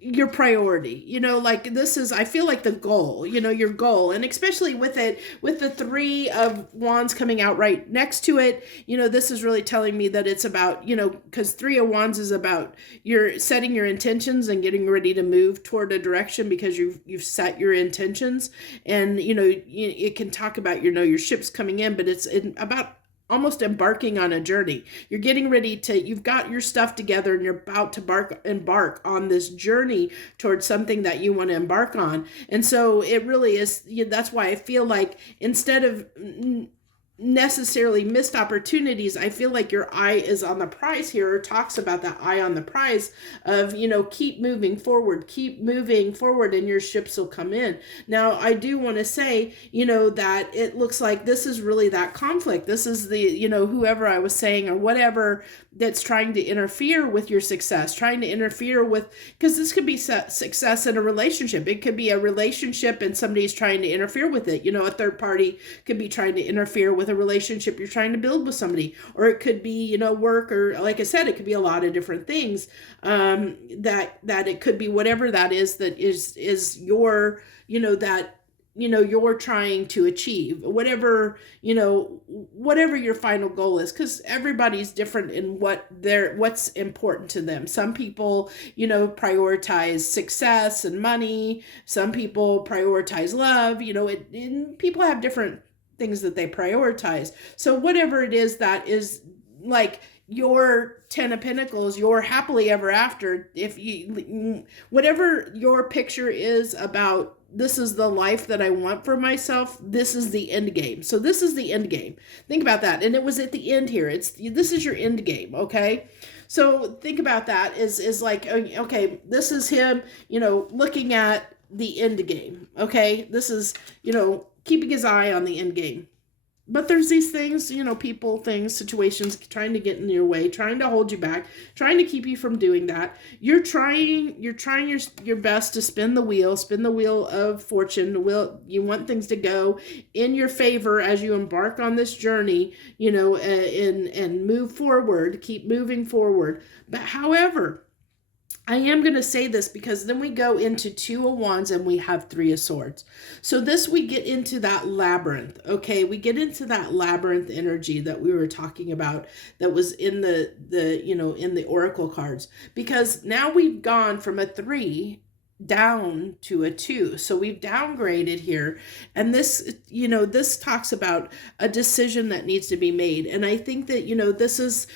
your priority, like this is, I feel like the goal, your goal. And especially with the Three of Wands coming out right next to it, this is really telling me that it's about, because Three of Wands is about you're setting your intentions and getting ready to move toward a direction because you've set your intentions. And, it can talk about, your ships coming in, but it's about almost embarking on a journey. You're getting ready you've got your stuff together and you're about to embark on this journey towards something that you want to embark on. And so it really is, that's why I feel like instead of necessarily missed opportunities. I feel like your eye is on the prize here, or talks about that eye on the prize of, keep moving forward, and your ships will come in. Now, I do want to say, that it looks like this is really that conflict. This is the, whoever I was saying or whatever that's trying to interfere with your success, trying to interfere with, because this could be success in a relationship. It could be a relationship and somebody's trying to interfere with it. A third party could be trying to interfere with a relationship you're trying to build with somebody, or it could be, work, or like I said, it could be a lot of different things. That it could be whatever that is your, that you're trying to achieve, whatever your final goal is, because everybody's different in what's important to them. Some people prioritize success and money. Some people prioritize love. People have different things that they prioritize. So whatever it is that is like your 10 of Pentacles, your happily ever after, whatever your picture is about, this is the life that I want for myself, this is the end game. So this is the end game. Think about that. And it was at the end here. This is your end game, okay? So think about that is like, okay, this is him, looking at the end game, okay? This is, keeping his eye on the end game. But there's these things, people, things, situations trying to get in your way, trying to hold you back, trying to keep you from doing that. You're trying your best to spin the wheel of fortune. You want things to go in your favor as you embark on this journey, and move forward, keep moving forward. But however, I am going to say this because then we go into 2 of Wands and we have 3 of Swords. So we get into that labyrinth, okay? We get into that labyrinth energy that we were talking about that was in the in the oracle cards, because now we've gone from a 3 down to a 2. So we've downgraded here. And this, this talks about a decision that needs to be made. And I think that, this is,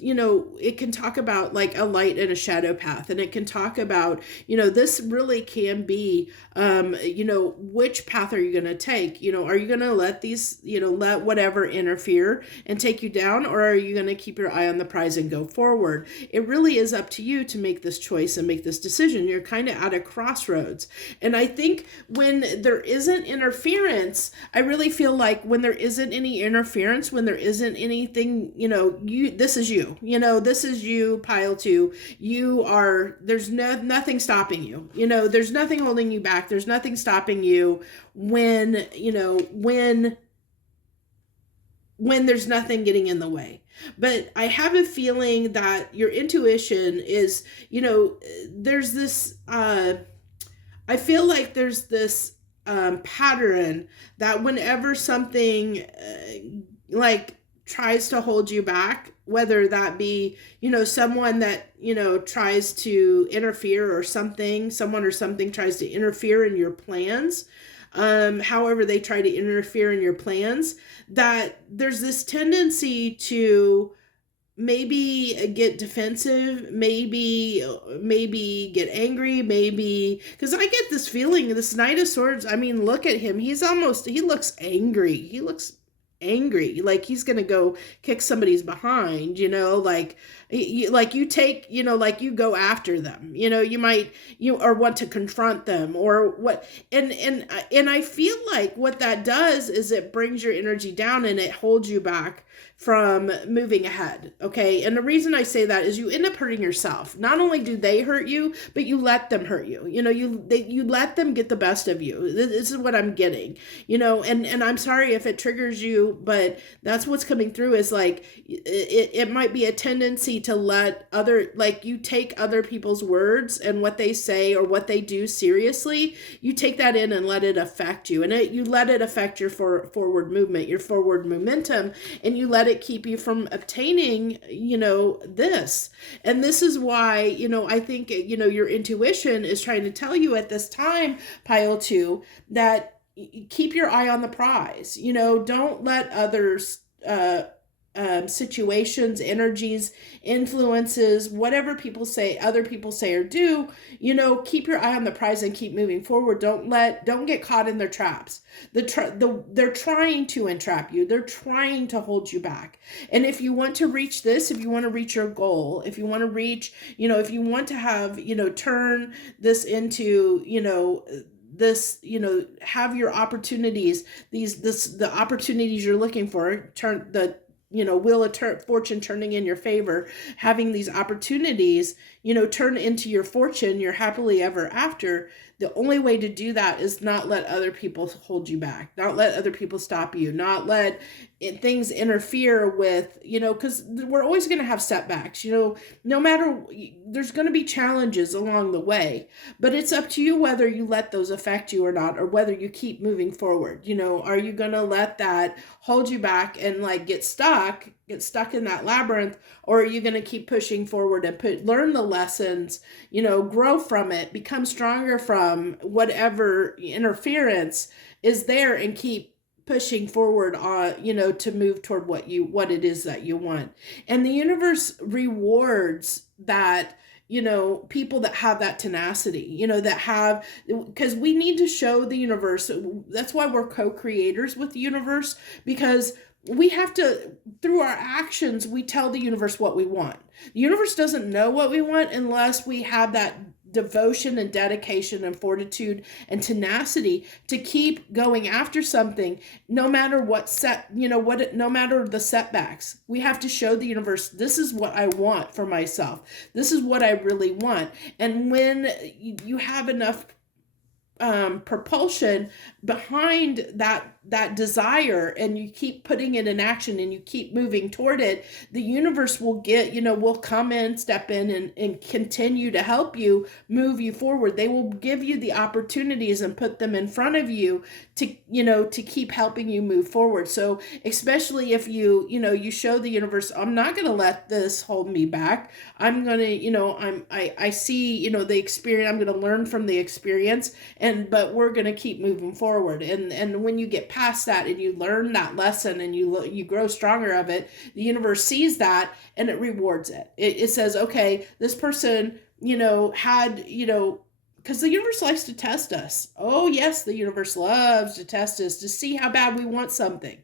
it can talk about like a light and a shadow path. And it can talk about, this really can be, which path are you going to take? Are you going to let these, let whatever interfere and take you down? Or are you going to keep your eye on the prize and go forward? It really is up to you to make this choice and make this decision. You're kind of at a crossroads. And I think when there isn't interference, I really feel like when there isn't any interference, when there isn't anything, this is you, pile 2. There's nothing stopping you. There's nothing holding you back. There's nothing stopping you when there's nothing getting in the way. But I have a feeling that your intuition is, there's this, I feel like there's this pattern that whenever something like tries to hold you back, whether that be, someone that, tries to interfere, or someone or something tries to interfere in your plans, however they try to interfere in your plans, that there's this tendency to maybe get defensive, maybe get angry, because I get this feeling, this Knight of Swords, I mean, look at him. He looks angry. He looks angry, like he's gonna go kick somebody's behind, like you take, like you go after them, you might, or want to confront them, or what, and I feel like what that does is it brings your energy down and it holds you back from moving ahead, okay? And the reason I say that is you end up hurting yourself. Not only do they hurt you, but you let them hurt you. You let them get the best of you. This is what I'm getting, and I'm sorry if it triggers you, but that's what's coming through is like, it might be a tendency to let you take other people's words and what they say or what they do seriously. You take that in and let it affect you, and you let it affect your forward movement, your forward momentum, and you let it keep you from obtaining, this. And this is why, I think, your intuition is trying to tell you at this time, pile 2, that keep your eye on the prize. Don't let others situations, energies, influences, whatever people say, other people say or do, keep your eye on the prize and keep moving forward. Don't get caught in their traps. They're trying to entrap you. They're trying to hold you back. And if you want to reach this, if you want to reach your goal, if you want to reach, if you want to have, turn this into, this, have your opportunities, the opportunities you're looking for, turn the, wheel of fortune turning in your favor, having these opportunities, turn into your fortune, your happily ever after. The only way to do that is not let other people hold you back, not let other people stop you, not let things interfere with, because we're always going to have setbacks, no matter, there's going to be challenges along the way, but it's up to you whether you let those affect you or not, or whether you keep moving forward. Are you going to let that hold you back and like get stuck in that labyrinth, or are you going to keep pushing forward and learn the lessons, grow from it, become stronger from whatever interference is there, and keep pushing forward on, to move toward what it is that you want. And the universe rewards that, people that have that tenacity, because we need to show the universe. That's why we're co-creators with the universe, because we have to, through our actions, we tell the universe what we want. The universe doesn't know what we want unless we have that devotion and dedication and fortitude and tenacity to keep going after something, no matter no matter the setbacks. We have to show the universe, this is what I want for myself. This is what I really want. And when you have enough propulsion behind that desire, and you keep putting it in action and you keep moving toward it, the universe will will come in, step in, and continue to help you move you forward. They will give you the opportunities and put them in front of you to keep helping you move forward. So especially if you show the universe, I'm not going to let this hold me back. I'm going to, I see, the experience, I'm going to learn from the experience, but we're going to keep moving forward. And when you get past that and you learn that lesson and you grow stronger of it, the universe sees that and it rewards it. It says, okay, this person, had, because the universe likes to test us. Oh yes, the universe loves to test us to see how bad we want something.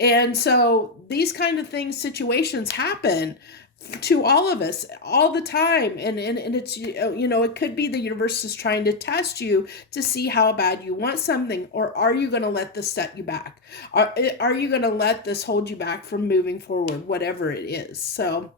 And so these kind of things, situations happen to all of us all the time, and it's, it could be the universe is trying to test you to see how bad you want something, or are you going to let this set you back? Are you going to let this hold you back from moving forward, whatever it is? So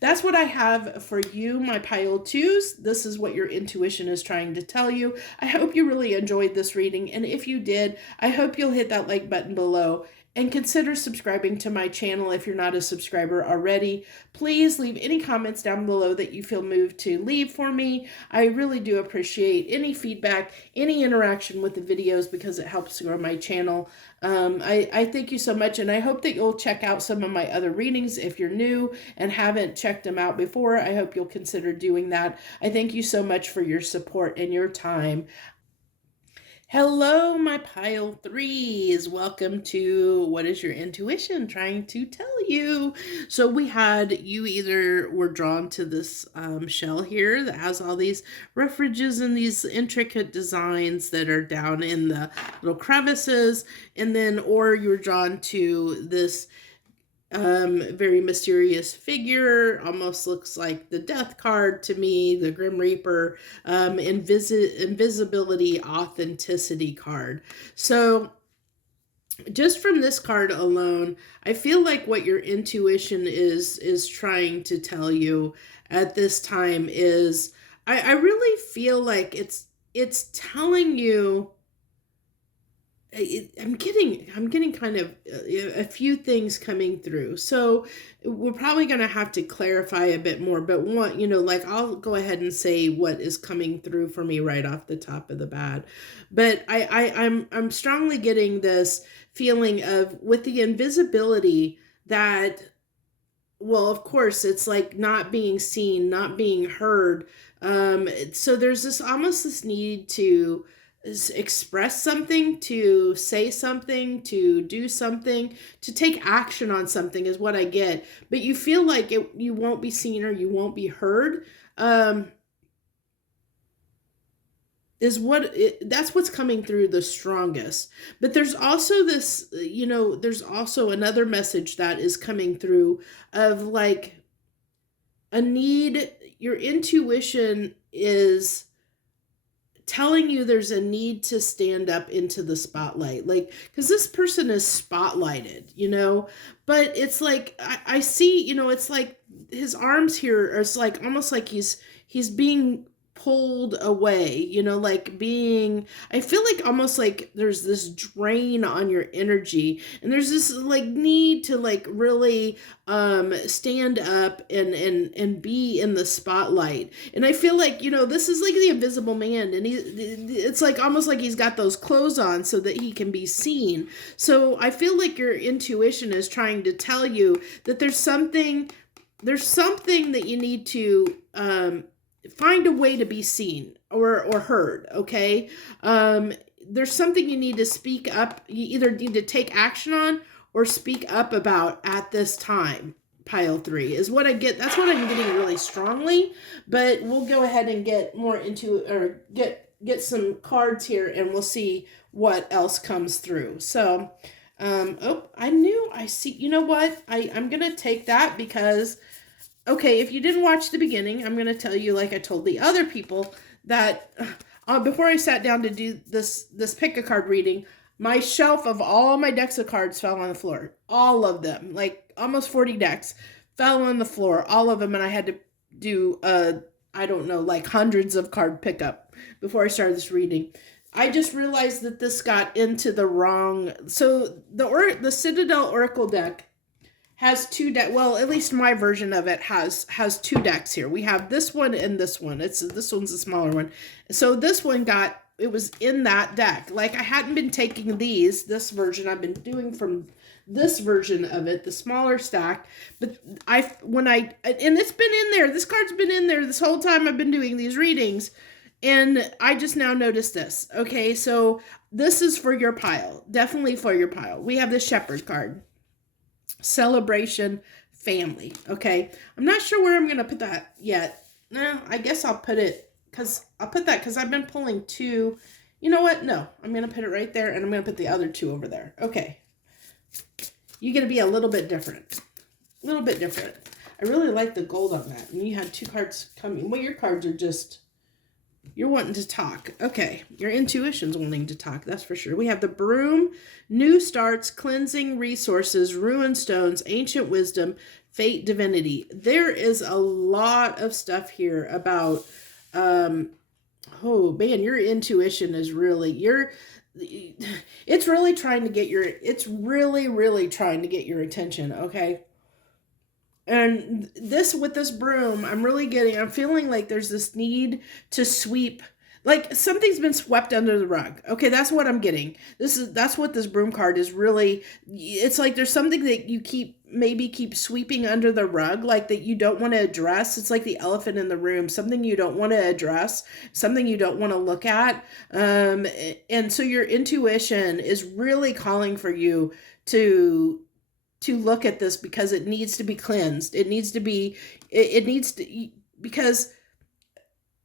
that's what I have for you, my pile twos. This is what your intuition is trying to tell you. I hope you really enjoyed this reading, and if you did, I hope you'll hit that like button below and consider subscribing to my channel if you're not a subscriber already. Please leave any comments down below that you feel moved to leave for me. I really do appreciate any feedback, any interaction with the videos, because it helps grow my channel. I thank you so much, and I hope that you'll check out some of my other readings if you're new and haven't checked them out before. I hope you'll consider doing that. I thank you so much for your support and your time. Hello, my pile threes. Welcome to What is Your Intuition Trying to Tell You? So we had, you either were drawn to this shell here that has all these refuges and these intricate designs that are down in the little crevices, and then, or you were drawn to this very mysterious figure, almost looks like the death card to me, the Grim Reaper, invisibility, authenticity card. So just from this card alone, I feel like what your intuition is trying to tell you at this time is, I really feel like it's telling you, I'm getting kind of a few things coming through. So we're probably going to have to clarify a bit more, but I'll go ahead and say what is coming through for me right off the top of the bat. But I'm strongly getting this feeling of, with the invisibility, that, well, of course, it's like not being seen, not being heard. So there's almost this need to express something, to say something, to do something, to take action on something is what I get. But you feel like you won't be seen or you won't be heard. Um, that's what's coming through the strongest. But there's also this, there's also another message that is coming through of like a need. Your intuition is telling you there's a need to stand up into the spotlight, like, because this person is spotlighted, but it's like I see, it's like his arms here are, it's like almost like he's being pulled away, like being, I feel like almost like there's this drain on your energy, and there's this like need to like really stand up and be in the spotlight. And I feel like, this is like the invisible man, and it's like almost like he's got those clothes on so that he can be seen. So I feel like your intuition is trying to tell you that there's something that you need to find a way to be seen or heard. Okay. There's something you need to speak up. You either need to take action on or speak up about at this time. Pile 3 is what I get. That's what I'm getting really strongly, but we'll go ahead and get more into, or get some cards here, and we'll see what else comes through. So, I see, you know what? I'm going to take that because, okay, if you didn't watch the beginning, I'm going to tell you, like I told the other people, that before I sat down to do this pick-a-card reading, my shelf of all my decks of cards fell on the floor. All of them, like almost 40 decks, fell on the floor, all of them, and I had to do, I don't know, like hundreds of card pickup before I started this reading. I just realized that this got into the wrong, so the Citadel Oracle deck has two decks. Well, at least my version of it has two decks here. We have this one and this one. This one's a smaller one. So this one it was in that deck. Like, I hadn't been taking this version. I've been doing from this version of it, the smaller stack. But and it's been in there. This card's been in there this whole time I've been doing these readings. And I just now noticed this. Okay, so this is for your pile. Definitely for your pile. We have the Shepherd card. Celebration, family. Okay, I'm not sure where I'm going to put that yet. No, I guess I'll put that because I've been pulling two. You know what? No, I'm going to put it right there, and I'm going to put the other two over there. Okay. You're going to be a little bit different. A little bit different. I really like the gold on that. And you had two cards coming. Well, your cards are just, you're wanting to talk. Okay. Your intuition's wanting to talk. That's for sure. We have the broom, new starts, cleansing resources, ruin stones, ancient wisdom, fate, divinity. There is a lot of stuff here about, oh man, your intuition is really, it's really trying to get it's really trying to get your attention. Okay. And with this broom, I'm feeling like there's this need to sweep, like something's been swept under the rug. Okay, that's what I'm getting. That's what this broom card is really, it's like there's something that you keep sweeping under the rug, like that you don't want to address. It's like the elephant in the room, something you don't want to address, something you don't want to look at. And so your intuition is really calling for you to look at this because it needs to be cleansed. It needs to, because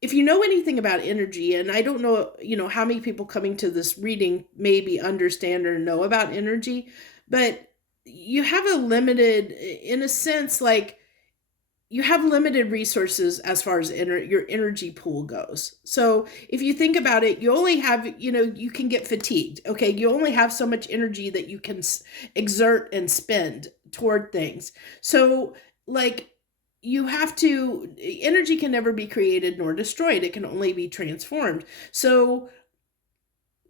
if you know anything about energy, and I don't know, how many people coming to this reading maybe understand or know about energy, but you have in a sense, like you have limited resources as far as your energy pool goes. So if you think about it, you only have, you can get fatigued. Okay. You only have so much energy that you can exert and spend toward things. So like energy can never be created nor destroyed. It can only be transformed. So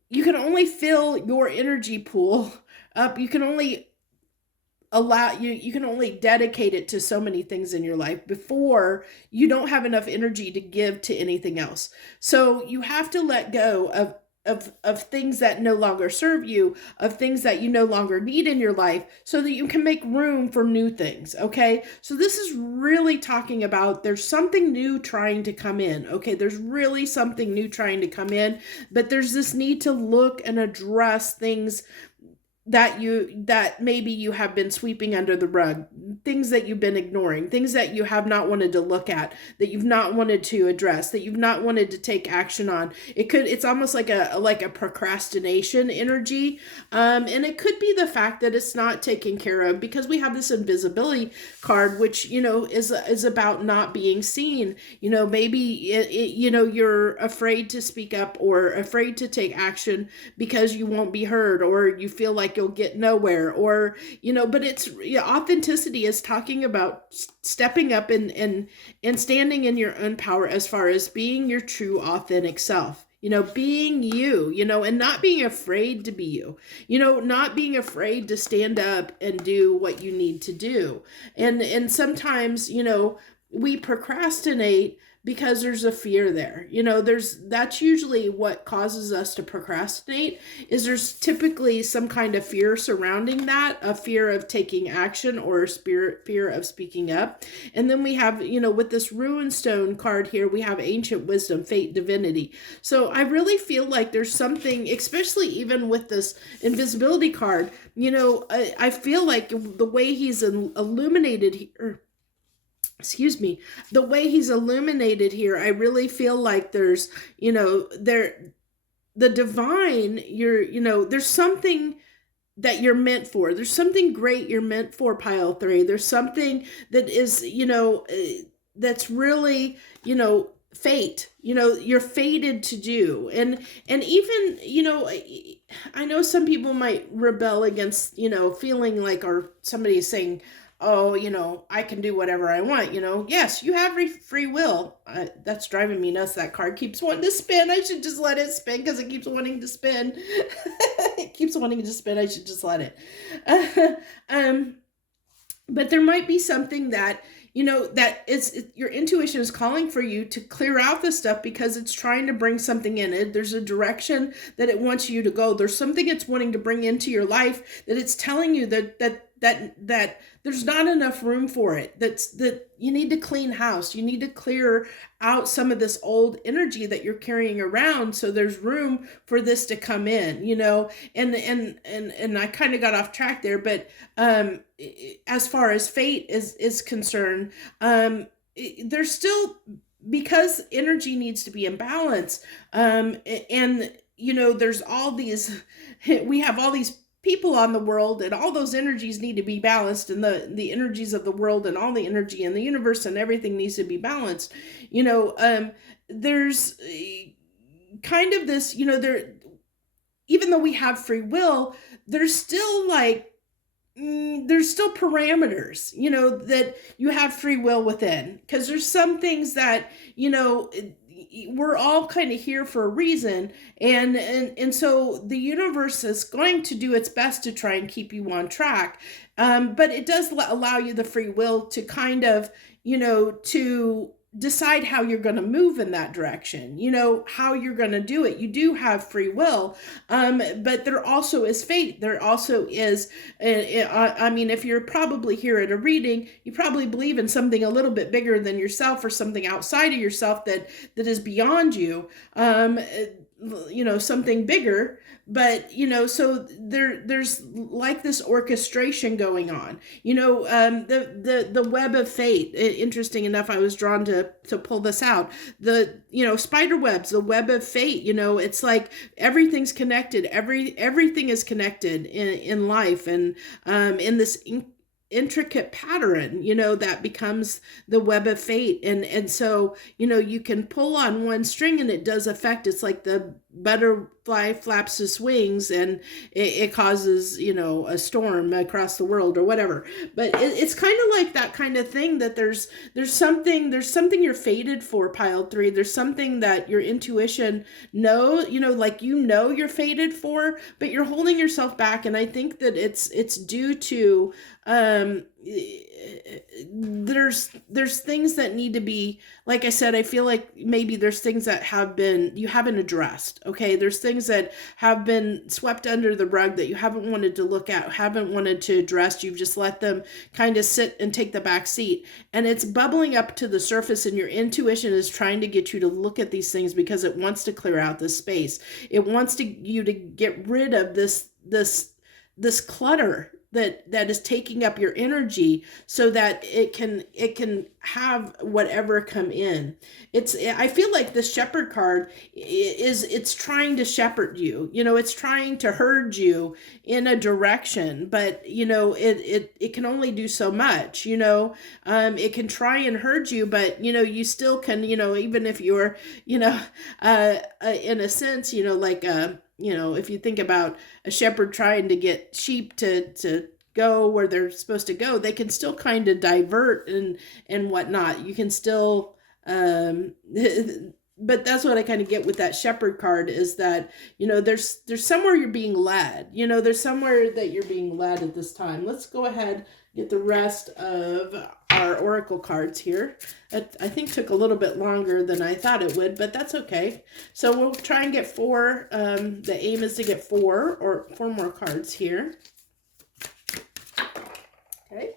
you can only fill your energy pool up. You can only you can only dedicate it to so many things in your life before you don't have enough energy to give to anything else. So you have to let go of of things that no longer serve you, of things that you no longer need in your life, so that you can make room for new things. Okay, so this is really talking about there's something new trying to come in. Okay, there's really something new trying to come in, but there's this need to look and address things that maybe you have been sweeping under the rug, things that you've been ignoring, things that you have not wanted to look at, that you've not wanted to address, that you've not wanted to take action on. It's almost like a procrastination energy. And it could be the fact that it's not taken care of, because we have this invisibility card, which, is about not being seen. Maybe you're afraid to speak up or afraid to take action because you won't be heard, or you feel like you'll get nowhere, or but it's authenticity is talking about stepping up and standing in your own power, as far as being your true authentic self, being you, and not being afraid to be you, not being afraid to stand up and do what you need to do. And sometimes, we procrastinate because there's a fear there. That's usually what causes us to procrastinate, is there's typically some kind of fear surrounding that, a fear of taking action, or fear of speaking up. And then we have, with this ruin stone card here, we have ancient wisdom, fate, divinity. So I really feel like there's something, especially even with this invisibility card, I feel like the way he's illuminated here, the way he's illuminated here, I really feel like there's, the divine, there's something that you're meant for. There's something great you're meant for, pile 3. There's something that is, that's really, fate, you're fated to do. And even, I know some people might rebel against, feeling like, or somebody is saying, oh, I can do whatever I want, Yes, you have free will. That's driving me nuts. That card keeps wanting to spin. I should just let it spin, because it keeps wanting to spin. It keeps wanting to spin. I should just let it. But there might be something that, your intuition is calling for you to clear out this stuff, because it's trying to bring something in it. There's a direction that it wants you to go. There's something it's wanting to bring into your life, that it's telling you that there's not enough room for it. That you need to clean house. You need to clear out some of this old energy that you're carrying around, so there's room for this to come in, and I kind of got off track there, but as far as fate is concerned, there's still, because energy needs to be in balance, and there's all these, we have all these people on the world, and all those energies need to be balanced, and the energies of the world and all the energy in the universe and everything needs to be balanced. There's kind of this, there, even though we have free will, there's still there's still parameters, that you have free will within, because there's some things that, we're all kind of here for a reason, and so the universe is going to do its best to try and keep you on track, but it does allow you the free will to kind of, to decide how you're going to move in that direction, how you're going to do it. You do have free will, but there also is fate. There also is, if you're probably here at a reading, you probably believe in something a little bit bigger than yourself, or something outside of yourself that is beyond you, something bigger. But, so there's like this orchestration going on, the web of fate. Interesting enough, I was drawn to pull this out. The, spider webs, the web of fate, it's like everything's connected. Everything is connected in life, and in this intricate pattern, that becomes the web of fate. And so, you can pull on one string and it does affect. It's like the butterfly flaps his wings and it causes, a storm across the world or whatever. But it's kind of like that kind of thing, that there's something you're fated for, pile 3. There's something that your intuition you're fated for, but you're holding yourself back. And I think that it's due to, there there's things that need to be, like I said, I feel like maybe there's things that you haven't addressed. Okay, there's things that have been swept under the rug that you haven't wanted to look at, haven't wanted to address. You've just let them kind of sit and take the back seat, and it's bubbling up to the surface, and your intuition is trying to get you to look at these things because it wants to clear out this space. It wants you to get rid of this clutter that is taking up your energy, so that it can have whatever come in. I feel like the shepherd card it's trying to shepherd you. It's trying to herd you in a direction, but it can only do so much. It can try and herd you, but you still can, even if you're in a sense, if you think about a shepherd trying to get sheep to go where they're supposed to go, they can still kind of divert and whatnot. You can still, but that's what I kind of get with that shepherd card, is that, there's somewhere you're being led. There's somewhere that you're being led at this time. Let's go ahead, get the rest of our oracle cards here. I think took a little bit longer than I thought it would, but that's okay. So we'll try and get 4. The aim is to get 4 more cards here. Okay.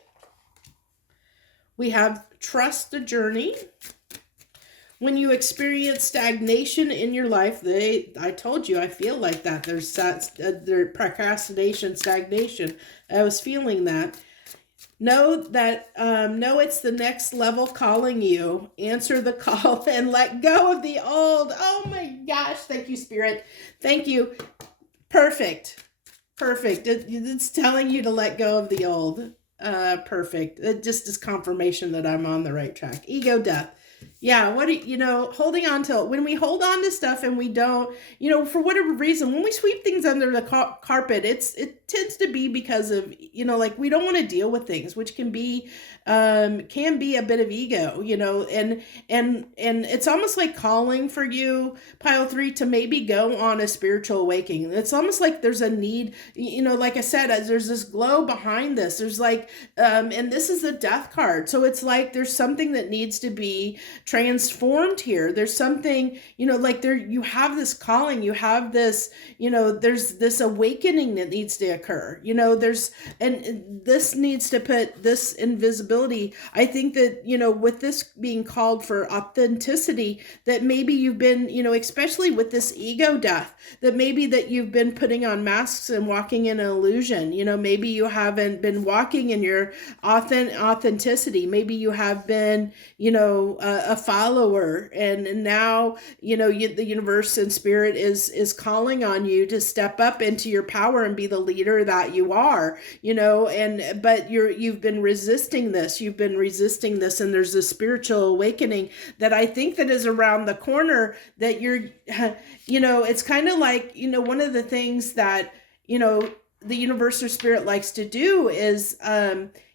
We have trust the journey. When you experience stagnation in your life, I told you, I feel like that. There's procrastination, stagnation. I was feeling that. Know it's the next level calling you. Answer the call and let go of the old. Oh my gosh. Thank you, Spirit. Thank you. Perfect. It's telling you to let go of the old. Perfect. It just is confirmation that I'm on the right track. Ego death. Yeah, holding on to, when we hold on to stuff and we don't, for whatever reason, when we sweep things under the carpet, it tends to be because of, we don't want to deal with things, which can be a bit of ego, and it's almost like calling for you, pile 3, to maybe go on a spiritual awakening. It's almost like there's a need, like I said, there's this glow behind this. There's and this is the death card. So it's like there's something that needs to be transformed here. There's something, you have this calling, you have this, there's this awakening that needs to occur, and this needs to put this invisibility. I think that, with this being called for authenticity, that maybe you've been, especially with this ego death, that maybe that you've been putting on masks and walking in an illusion. Maybe you haven't been walking in your authenticity. Maybe you have been, a follower, and now the universe and spirit is calling on you to step up into your power and be the leader that you are, but you've been resisting this, and there's a spiritual awakening that I think that is around the corner, that you're it's kind of like, one of the things that the universe or spirit likes to do is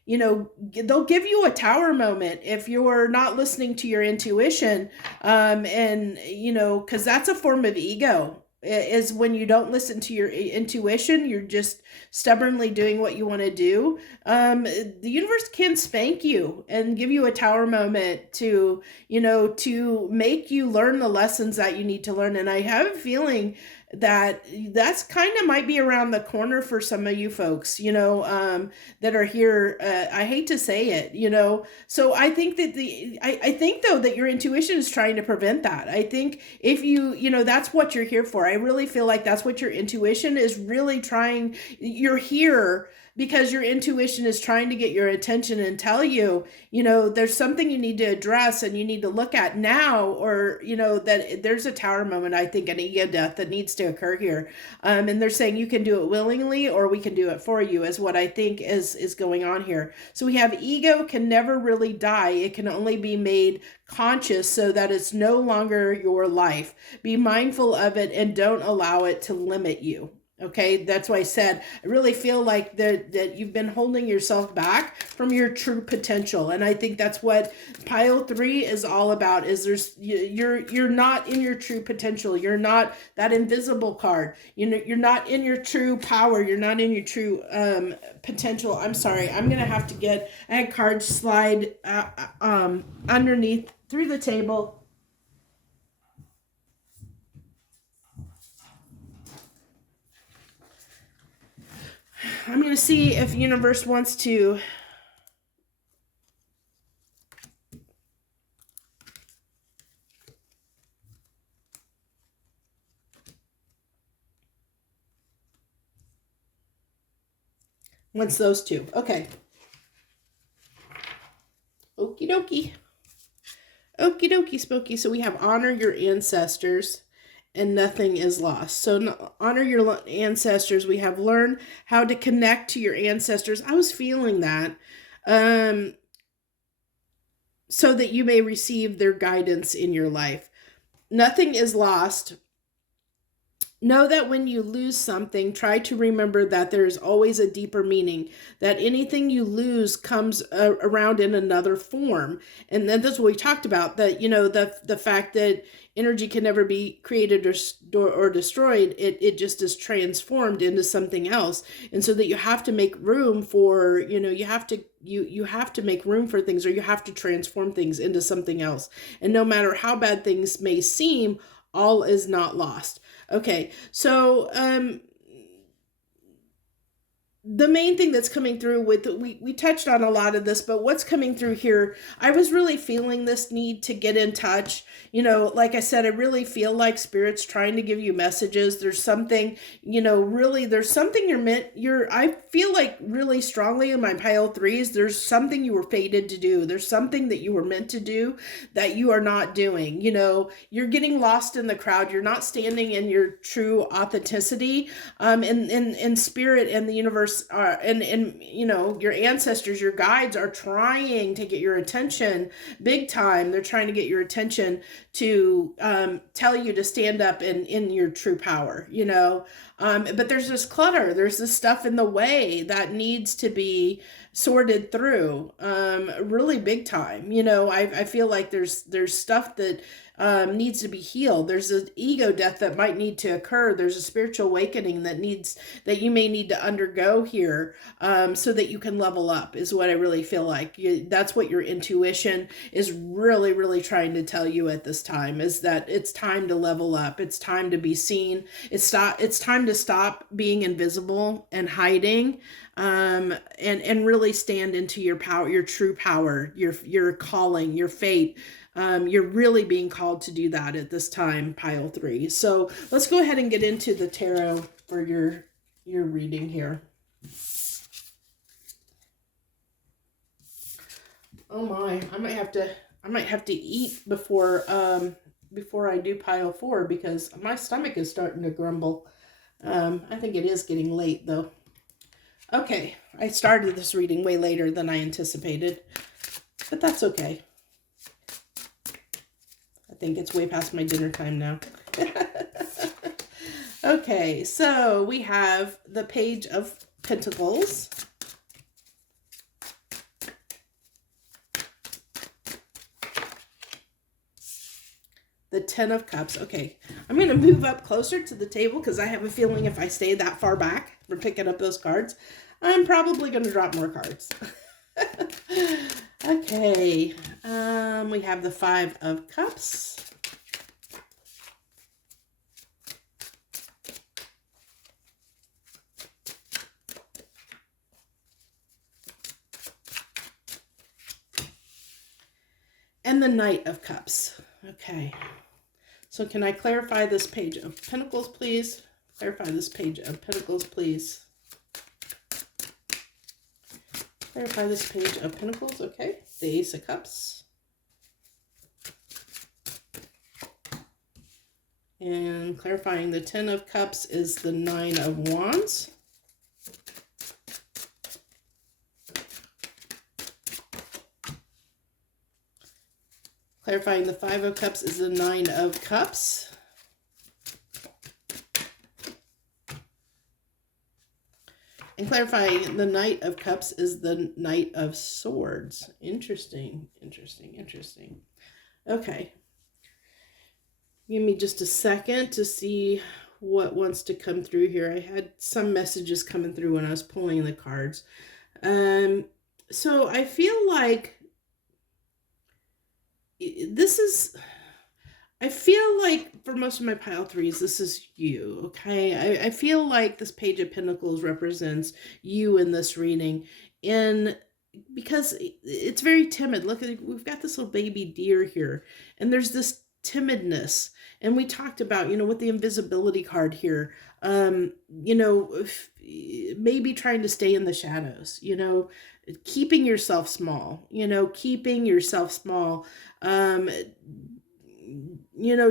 they'll give you a tower moment if you're not listening to your intuition. Because that's a form of ego, is when you don't listen to your intuition, you're just stubbornly doing what you want to do. The universe can spank you and give you a tower moment to make you learn the lessons that you need to learn. And I have a feeling that's kind of might be around the corner for some of you folks, that are here. I hate to say it, so I think that I think though that your intuition is trying to prevent that. I think if that's what you're here for. I really feel like that's what your intuition is really trying. You're here because your intuition is trying to get your attention and tell you, there's something you need to address and you need to look at now, or, that there's a tower moment, I think, an ego death that needs to occur here. And they're saying you can do it willingly, or we can do it for you, is what I think is going on here. So we have ego can never really die. It can only be made conscious so that it's no longer your life. Be mindful of it and don't allow it to limit you. Okay, that's why I said I really feel like that you've been holding yourself back from your true potential, and I think that's what pile 3 is all about. Is you're not in your true potential. You're not that invisible card. You're not in your true power. You're not in your true potential. I'm sorry. I'm gonna have to get a card slide underneath through the table. I'm going to see if universe wants to wants those two. Okay. Okie dokie. Okie dokie spooky. So we have honor your ancestors and nothing is lost. So honor your ancestors. We have learn how to connect to your ancestors. I was feeling that. So that you may receive their guidance in your life. Nothing is lost. Know that when you lose something, try to remember that there is always a deeper meaning, that anything you lose comes around in another form. And then that's what we talked about, that, the fact that energy can never be created or destroyed. It just is transformed into something else. And so that you have to make room for, you have to make room for things, or you have to transform things into something else. And no matter how bad things may seem, all is not lost. Okay, so the main thing that's coming through with, we touched on a lot of this, but what's coming through here, I was really feeling this need to get in touch. Like I said, I really feel like Spirit's trying to give you messages. There's something, there's something I feel like really strongly in my pile 3s, there's something you were fated to do. There's something that you were meant to do that you are not doing. You're getting lost in the crowd. You're not standing in your true authenticity. And Spirit and the universe are, and your ancestors, your guides are trying to get your attention big time. They're trying to get your attention to tell you to stand up in your true power, but there's this clutter, there's this stuff in the way that needs to be sorted through really big time. I feel like there's stuff that needs to be healed. There's an ego death that might need to occur. There's a spiritual awakening that you may need to undergo here so that you can level up, is what I really feel like. That's what your intuition is really, really trying to tell you at this time, is that it's time to level up. It's time to be seen. It's time to stop being invisible and hiding, and really stand into your power, your true power, your calling, your fate. You're really being called to do that at this time, pile 3. So let's go ahead and get into the tarot for your reading here. Oh my, I might have to eat before I do pile 4, because my stomach is starting to grumble. I think it is getting late though. Okay, I started this reading way later than I anticipated, but that's okay. I think it's way past my dinner time now. Okay, so we have the Page of Pentacles. The 10 of Cups. Okay, I'm going to move up closer to the table because I have a feeling if I stay that far back for picking up those cards, I'm probably going to drop more cards. Okay, we have the 5 of Cups. And the Knight of Cups. Okay, so can I clarify this Page of Pentacles, please? Clarify this Page of Pentacles, please. Clarify this Page of Pentacles, okay. The Ace of Cups. And clarifying the 10 of Cups is the 9 of Wands. Clarifying the 5 of Cups is the 9 of Cups. And clarifying, the Knight of Cups is the Knight of Swords. Interesting, interesting, interesting. Okay. Give me just a second to see what wants to come through here. I had some messages coming through when I was pulling the cards. So I feel like this is, I feel like for most of my pile threes, this is you, okay? I feel like this Page of Pentacles represents you in this reading. And because it's very timid. Look, we've got this little baby deer here. And there's this timidness. And we talked about, with the invisibility card here, maybe trying to stay in the shadows, keeping yourself small, keeping yourself small,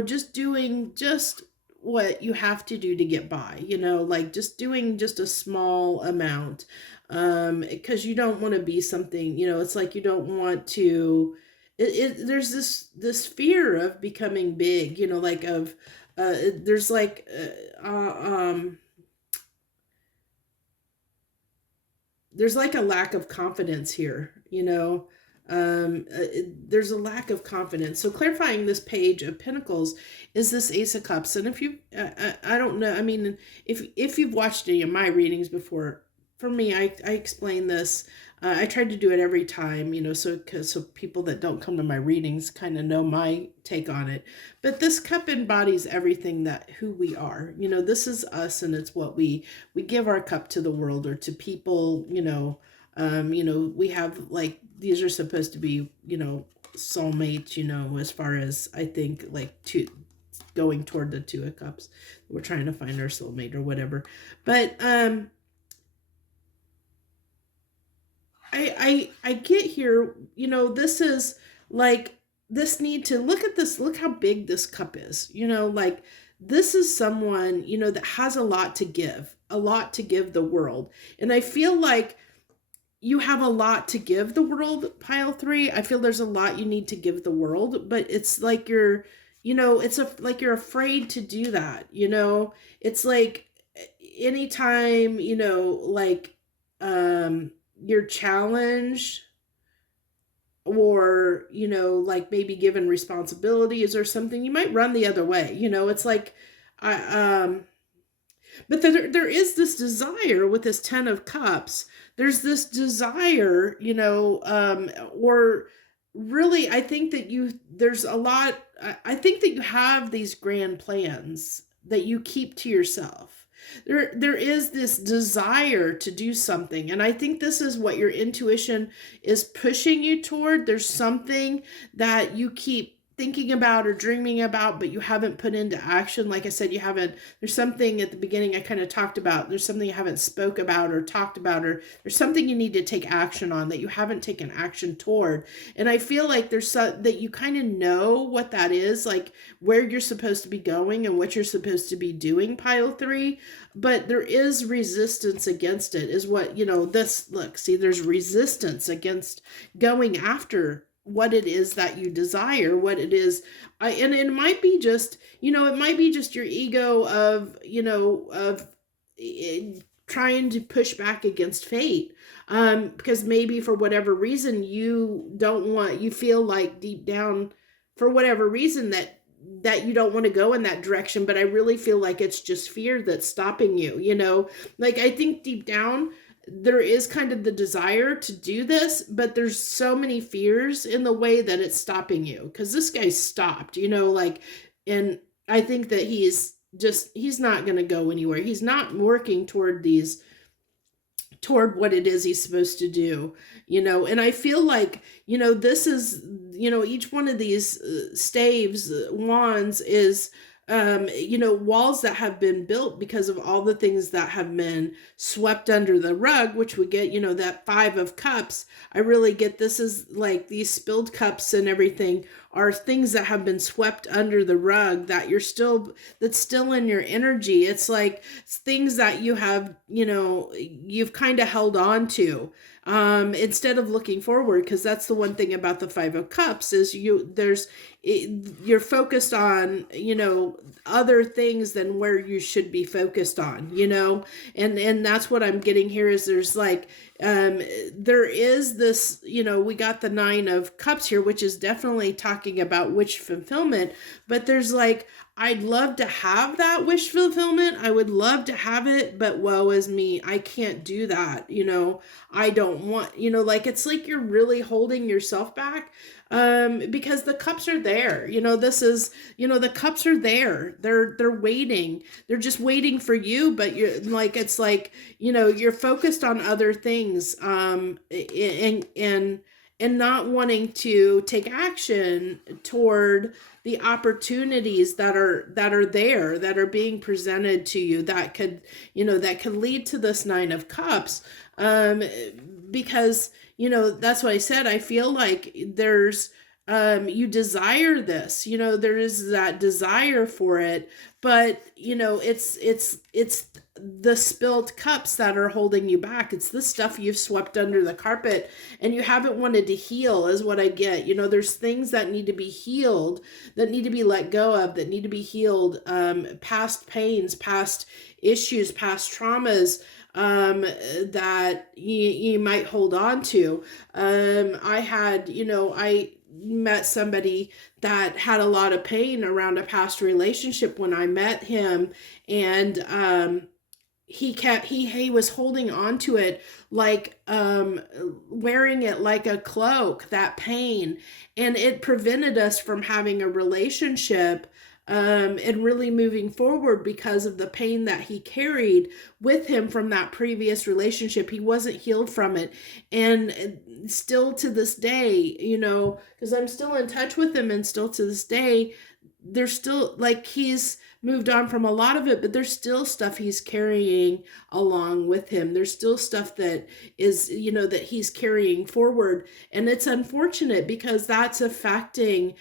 just doing just what you have to do to get by, like just doing just a small amount, because you don't want to be something, it's like you don't want to, there's this fear of becoming big, like of, there's like, there's like a lack of confidence here, there's a lack of confidence. So clarifying this Page of Pentacles is this Ace of Cups. And if you, I don't know, I mean, if you've watched any of my readings before, for me, I explain this. I tried to do it every time, so people that don't come to my readings kind of know my take on it. But this cup embodies everything who we are. This is us, and it's what we give our cup to the world or to people. We have, like, these are supposed to be, soulmates. As far as I think, like, going toward the Two of Cups, we're trying to find our soulmate or whatever. But I get here, this is like this need to look at this, look how big this cup is, like this is someone, that has a lot to give the world. And I feel like you have a lot to give the world, pile three. I feel there's a lot you need to give the world, but it's like you're, like you're afraid to do that. It's like anytime, like, you're challenged or, like maybe given responsibilities or something, you might run the other way. It's like, but there is this desire with this 10 of Cups. There's this desire, or really, I think that there's a lot, I think that you have these grand plans that you keep to yourself. There is this desire to do something. And I think this is what your intuition is pushing you toward. There's something that you keep thinking about or dreaming about, but you haven't put into action. Like I said, there's something at the beginning I kind of talked about. There's something you haven't spoke about or talked about, or there's something you need to take action on that you haven't taken action toward. And I feel like that you kind of know what that is, like where you're supposed to be going and what you're supposed to be doing, pile three. But there is resistance against it, is what, there's resistance against going after what it is that you desire, what it is. And it might be just, it might be just your ego of, trying to push back against fate. Because maybe for whatever reason, you feel like deep down, for whatever reason, that you don't want to go in that direction. But I really feel like it's just fear that's stopping you, like I think deep down, there is kind of the desire to do this, but there's so many fears in the way that it's stopping you. Because this guy stopped, and I think that he's not going to go anywhere. He's not working toward what it is he's supposed to do, and I feel like, this is, each one of these staves, wands is, walls that have been built because of all the things that have been swept under the rug, which we get, that 5 of Cups. I really get this is like these spilled cups and everything are things that have been swept under the rug that's still in your energy. It's like things that you have, you've kind of held on to. instead of looking forward, because that's the one thing about the Five of Cups is you're focused on, other things than where you should be focused on, and that's what I'm getting here is there's like, there is this, we got the Nine of Cups here, which is definitely talking about wish fulfillment, but there's like, I'd love to have that wish fulfillment. I would love to have it, but woe is me. I can't do that. I don't want, like, it's like you're really holding yourself back, because the cups are there. This is, the cups are there. They're waiting. They're just waiting for you, but you're like, it's like, you're focused on other things, and not wanting to take action toward the opportunities that are there, that are being presented to you, that could lead to this Nine of Cups, because that's what I said. I feel like there's, you desire this, there is that desire for it, but it's the spilled cups that are holding you back. It's the stuff you've swept under the carpet and you haven't wanted to heal, is what I get. There's things that need to be healed, that need to be let go of, that need to be healed, past pains, past issues, past traumas, that you might hold on to. I met somebody that had a lot of pain around a past relationship when I met him, and he was holding on to it, like, wearing it like a cloak, that pain, and it prevented us from having a relationship, and really moving forward because of the pain that he carried with him from that previous relationship. He wasn't healed from it. And still to this day, because I'm still in touch with him, and still to this day, there's still, like, he's moved on from a lot of it, but there's still stuff he's carrying along with him. There's still stuff that is, that he's carrying forward. And it's unfortunate because that's affecting,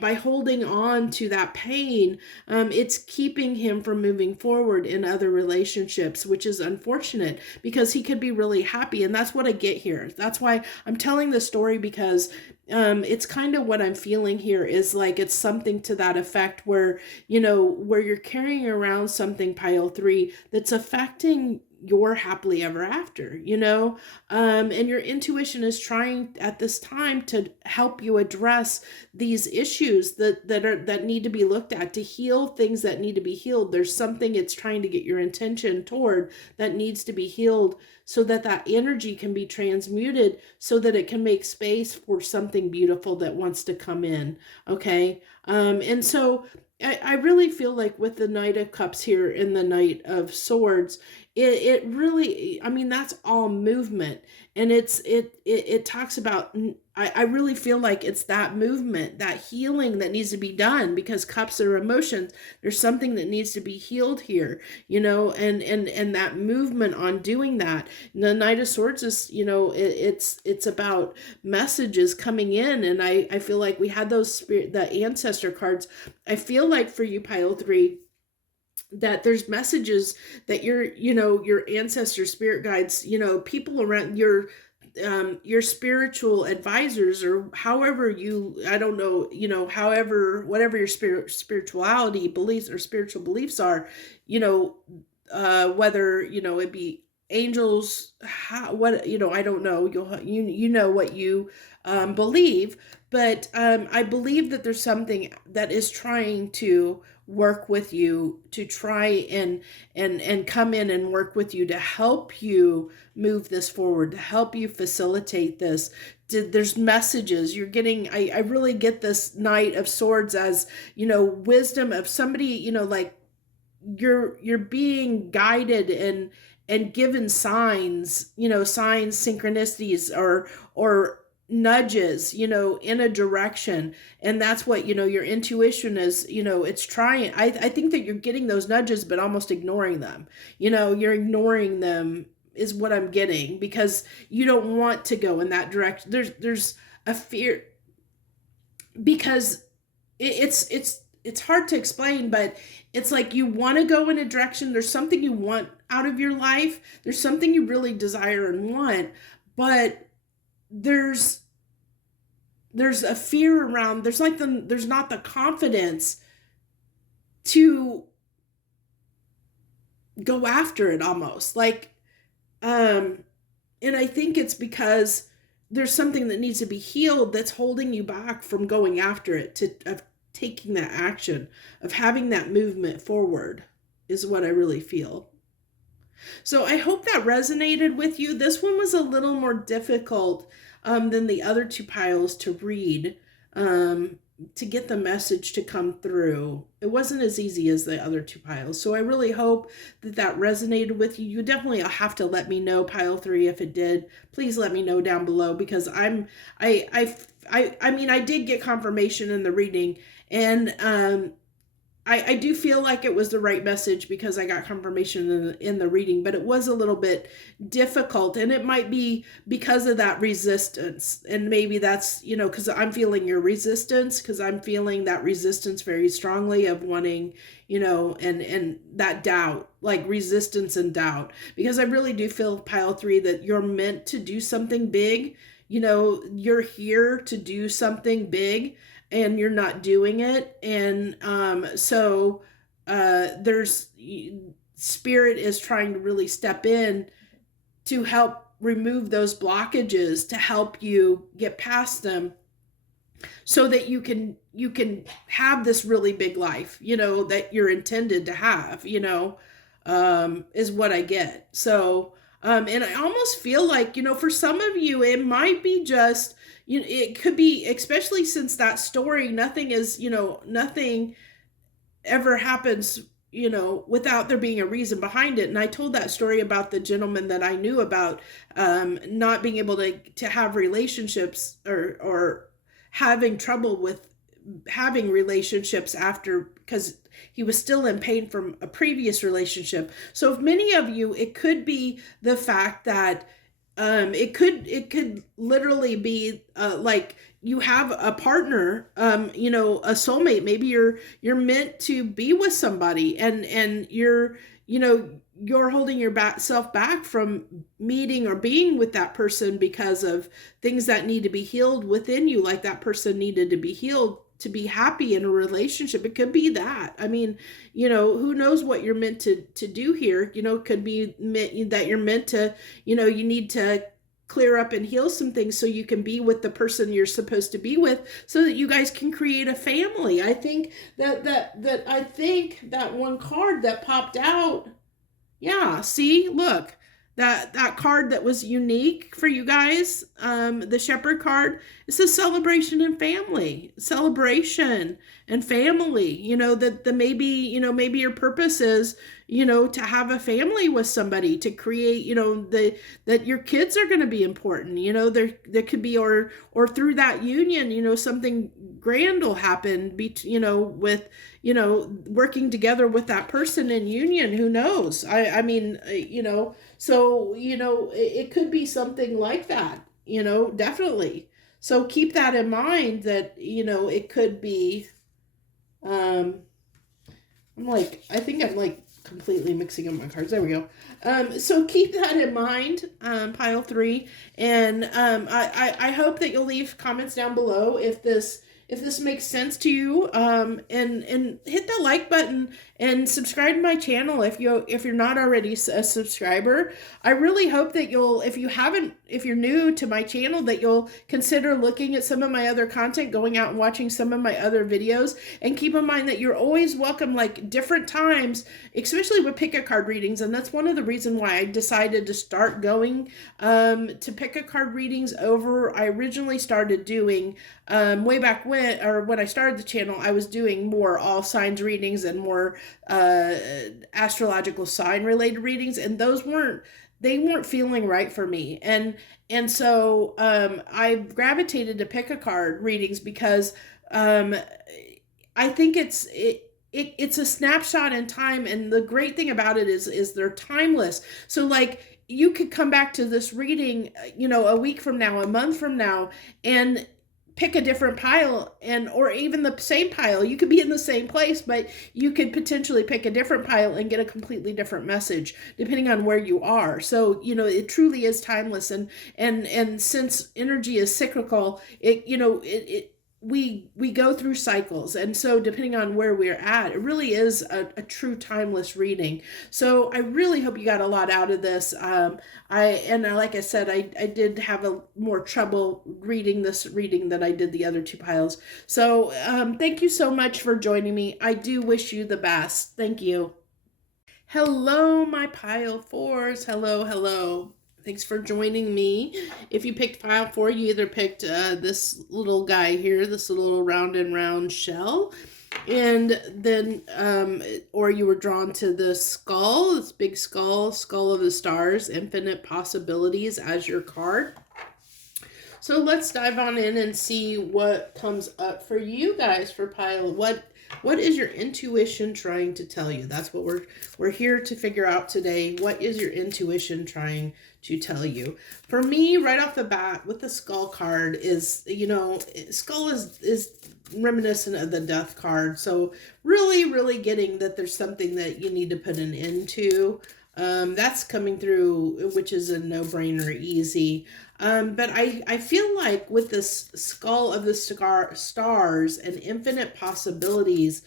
by holding on to that pain, it's keeping him from moving forward in other relationships, which is unfortunate because he could be really happy. And that's what I get here. That's why I'm telling the story, because it's kind of what I'm feeling here is like, it's something to that effect where, where you're carrying around something, pile 3, that's affecting your happily ever after, and your intuition is trying at this time to help you address these issues that need to be looked at, to heal things that need to be healed. There's something it's trying to get your attention toward that needs to be healed, so that energy can be transmuted, so that it can make space for something beautiful that wants to come in. Okay. And so I really feel like with the Knight of Cups here and the Knight of Swords, it really, I mean, that's all movement. And it talks about, I really feel like it's that movement, that healing that needs to be done, because cups are emotions. There's something that needs to be healed here, and that movement on doing that. And the Knight of Swords is, it's about messages coming in. And I feel like we had those the ancestor cards. I feel like for you, pile 3, that there's messages that your ancestor spirit guides, people around your spiritual advisors, or however I don't know, however, whatever your spirituality beliefs or spiritual beliefs are, whether, it be angels, I don't know, you know what you believe, but I believe that there's something that is trying to work with you, to try and come in and work with you to help you move this forward, to help you facilitate this. There's messages you're getting. I really get this Knight of Swords as, wisdom of somebody, like you're being guided and given signs, signs, synchronicities, or nudges, in a direction. And that's what, your intuition is, it's trying. I think that you're getting those nudges, but almost ignoring them. You're ignoring them is what I'm getting, because you don't want to go in that direction. There's a fear, because it's hard to explain, but it's like you want to go in a direction. There's something you want out of your life. There's something you really desire and want, but there's a fear around, there's not the confidence to go after it, almost like, and I think it's because there's something that needs to be healed that's holding you back from going after it, of taking that action, of having that movement forward, is what I really feel. So I hope that resonated with you. This one was a little more difficult than the other two piles to read, to get the message to come through. It wasn't as easy as the other two piles. So I really hope that that resonated with you. You definitely have to let me know, pile 3, if it did. Please let me know down below, because I mean, I did get confirmation in the reading, and I do feel like it was the right message because I got confirmation in the reading, but it was a little bit difficult, and it might be because of that resistance. And maybe that's, because I'm feeling your resistance, because I'm feeling that resistance very strongly of wanting, and that doubt, like resistance and doubt, because I really do feel, pile 3, that you're meant to do something big. You're here to do something big, and you're not doing it. And so there's, spirit is trying to really step in to help remove those blockages, to help you get past them, so that you can have this really big life, that you're intended to have, is what I get. So and I almost feel like, for some of you, it might be just, it could be, especially since that story, nothing ever happens, without there being a reason behind it. And I told that story about the gentleman that I knew about, not being able to have relationships, or having trouble with having relationships after, because he was still in pain from a previous relationship. So if many of you, it could be the fact that it could literally be like you have a partner, a soulmate. Maybe you're meant to be with somebody, and you're holding yourself back from meeting or being with that person because of things that need to be healed within you, like that person needed to be healed to be happy in a relationship. It could be that. I mean, who knows what you're meant to do here. Could be that you're meant to, you need to clear up and heal some things so you can be with the person you're supposed to be with, so that you guys can create a family. I think that one card that popped out, yeah, see, look, that card that was unique for you guys, the Shepherd card, is a celebration and family, celebration and family. That maybe, maybe your purpose is, to have a family with somebody, to create, that your kids are going to be important. There could be, or through that union, something grand will happen, with, working together with that person in union. Who knows? I mean, so, it could be something like that, definitely. So keep that in mind, that, it could be, I think I'm like completely mixing up my cards. There we go. So keep that in mind, pile 3. And I hope that you'll leave comments down below if this makes sense to you, and hit the like button and subscribe to my channel if you're not already a subscriber. I really hope that if you're new to my channel, that you'll consider looking at some of my other content, going out and watching some of my other videos. And keep in mind that you're always welcome, like different times, especially with pick-a-card readings. And that's one of the reasons why I decided to start going to pick-a-card readings over. I originally started doing, way back when I started the channel, I was doing more all signs readings and more astrological sign related readings, and those weren't feeling right for me. And so I gravitated to pick-a-card readings because I think it's a snapshot in time, and the great thing about it is they're timeless. So like, you could come back to this reading, a week from now, a month from now, and pick a different pile, or even the same pile. You could be in the same place, but you could potentially pick a different pile and get a completely different message depending on where you are. So, it truly is timeless. And since energy is cyclical, we go through cycles, and so depending on where we're at, it really is a true timeless reading. So I really hope you got a lot out of this. Like I said, I did have a more trouble reading this reading than I did the other two piles. So thank you so much for joining me. I do wish you the best. Thank you. Hello, my pile fours. Hello. Thanks for joining me. If you picked pile 4, you either picked this little guy here, this little round and round shell, and then, or you were drawn to the skull, this big skull of the stars, infinite possibilities as your card. So let's dive on in and see what comes up for you guys for pile. What is your intuition trying to tell you? That's what we're here to figure out today. What is your intuition trying to tell you? For me, right off the bat with the skull card is, skull is reminiscent of the death card. So really getting that there's something that you need to put an end to. That's coming through, which is a no-brainer, easy. But I feel like with this skull of the stars and infinite possibilities,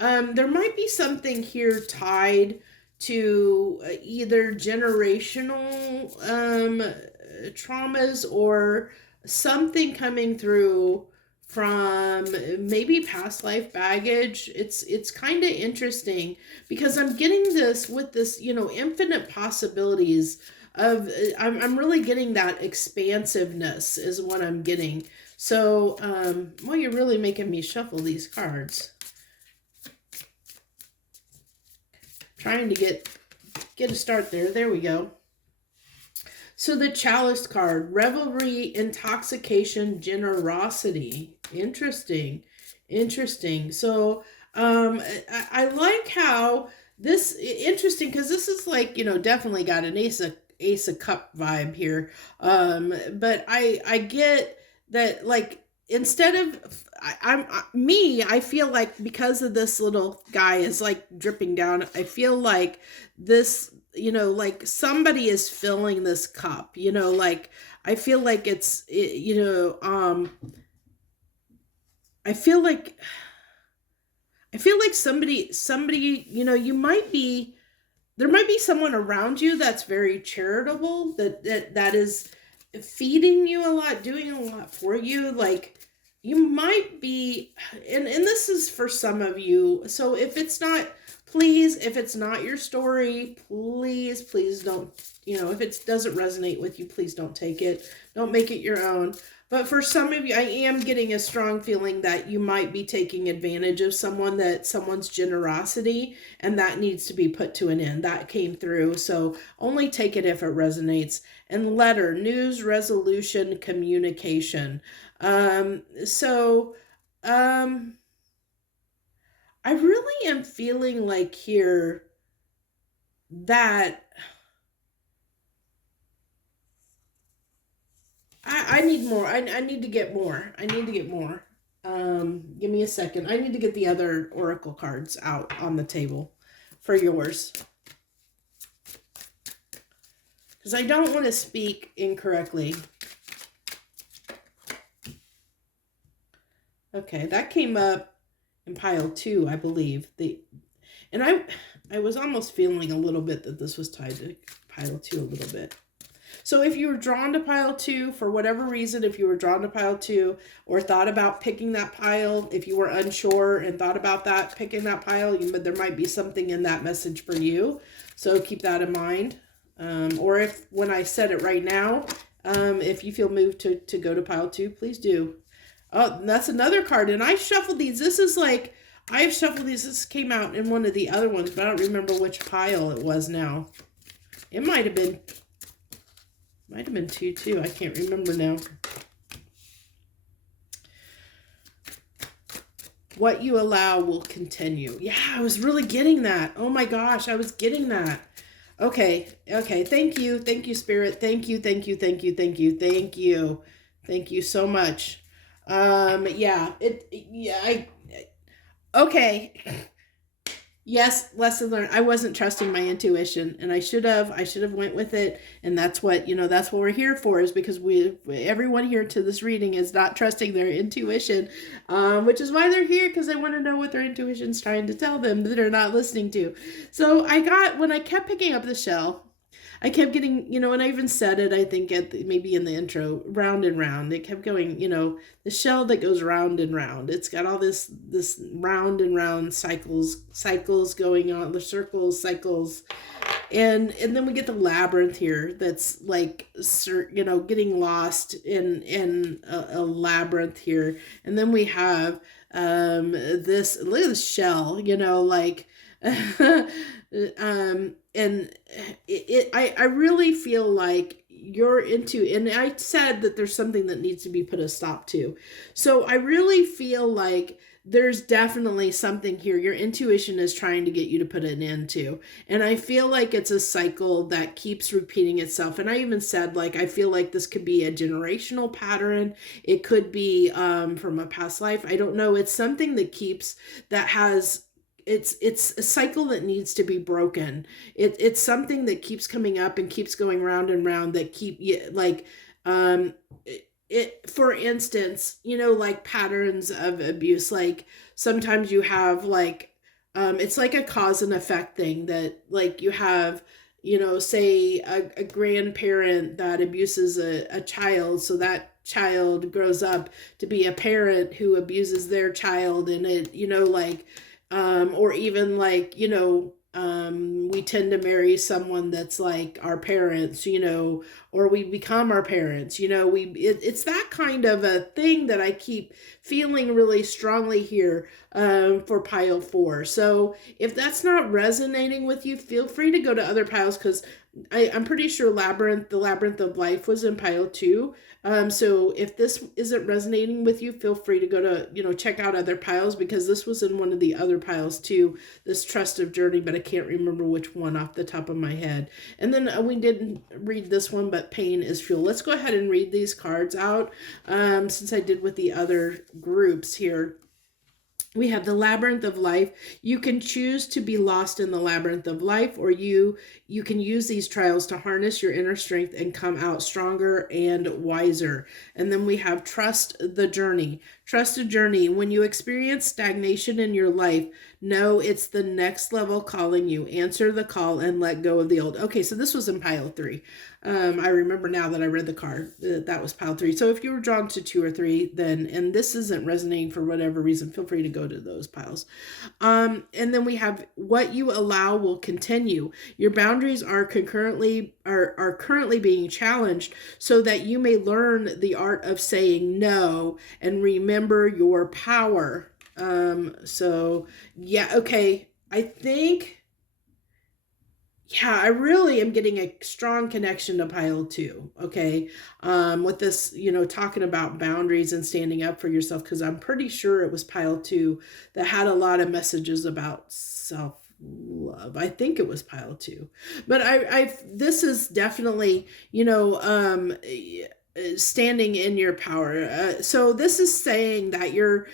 there might be something here tied to either generational traumas or something coming through from maybe past life baggage. It's kind of interesting because I'm getting this with this, infinite possibilities of, I'm really getting that expansiveness is what I'm getting. So, well, you're really making me shuffle these cards. Trying to get a start there. There we go. So the chalice card, revelry, intoxication, generosity. Interesting. So I like how this, interesting, because this is like, definitely got an ace of cup vibe here. But I get that, like, instead of, I feel like because of this little guy is like dripping down, I feel like this, like somebody is filling this cup, like I feel like it's, I feel like somebody, you might be, there might be someone around you that's very charitable, that is feeding you a lot, doing a lot for you. Like, you might be, and this is for some of you. So if it's not, please, if it's not your story, please don't, if it doesn't resonate with you, please don't take it. Don't make it your own. But for some of you, I am getting a strong feeling that you might be taking advantage of someone's generosity, and that needs to be put to an end. That came through. So only take it if it resonates. And letter, news, resolution, communication. I really am feeling like here that I need more. I need to get more. Give me a second. I need to get the other oracle cards out on the table for yours, because I don't want to speak incorrectly. Okay, that came up in pile 2, I believe. And I was almost feeling a little bit that this was tied to pile 2 a little bit. So if you were drawn to pile 2, for whatever reason, if you were drawn to pile 2 or thought about picking that pile, if you were unsure and thought about picking that pile, there might be something in that message for you. So keep that in mind. Or if, when I said it right now, if you feel moved to go to pile 2, please do. Oh, that's another card. And I shuffled these. This is like, I've shuffled these. This came out in one of the other ones, but I don't remember which pile it was now. It might have been 2 too. I can't remember now. What you allow will continue. Yeah, I was really getting that. Oh my gosh, I was getting that. Okay. Thank you. Thank you, Spirit. Thank you so much. Okay. Yes, lesson learned. I wasn't trusting my intuition, and I should have went with it. And that's what, that's what we're here for, is because everyone here to this reading is not trusting their intuition, which is why they're here, because they want to know what their intuition's trying to tell them that they're not listening to. So when I kept picking up the shell, I kept getting, and I even said it, I think, maybe in the intro, round and round. It kept going, the shell that goes round and round. It's got all this round and round cycles going on, the circles, cycles. And then we get the labyrinth here that's like, getting lost in a labyrinth here. And then we have this, look at the shell, like and I really feel like you're into, and I said that there's something that needs to be put a stop to. So I really feel like there's definitely something here your intuition is trying to get you to put an end to. And I feel like it's a cycle that keeps repeating itself. And I even said, like, I feel like this could be a generational pattern. It could be from a past life. I don't know. It's something that has, it's a cycle that needs to be broken. It's something that keeps coming up and keeps going round and round, that keep, like, for instance, like patterns of abuse. Like sometimes you have, like, it's like a cause and effect thing, that, like, you have, say a grandparent that abuses a child, so that child grows up to be a parent who abuses their child. And it, like, or even, like, we tend to marry someone that's like our parents, or we become our parents, it's that kind of a thing that I keep feeling really strongly here, for pile 4. So if that's not resonating with you, feel free to go to other piles, because I'm pretty sure the labyrinth of life was in pile 2. So if this isn't resonating with you, feel free to go to, check out other piles, because this was in one of the other piles too, this trust of journey, but I can't remember which one off the top of my head. And then we didn't read this one, but pain is fuel. Let's go ahead and read these cards out, since I did with the other groups here. We have the labyrinth of life. You can choose to be lost in the labyrinth of life, or you can use these trials to harness your inner strength and come out stronger and wiser. And then we have trust the journey. Trust a journey. When you experience stagnation in your life, know it's the next level calling you. Answer the call and let go of the old. Okay, so this was in pile 3. I remember now that I read the card. That was pile 3. So if you were drawn to 2 or 3, then, and this isn't resonating for whatever reason, feel free to go to those piles. And then we have what you allow will continue. Your boundaries are currently being challenged, so that you may learn the art of saying no and remember your power. So yeah, okay. I think, yeah, I really am getting a strong connection to pile 2. Okay. With this, talking about boundaries and standing up for yourself, because I'm pretty sure it was pile 2 that had a lot of messages about self-love. I think it was pile 2, but this is definitely, standing in your power. So this is saying that you're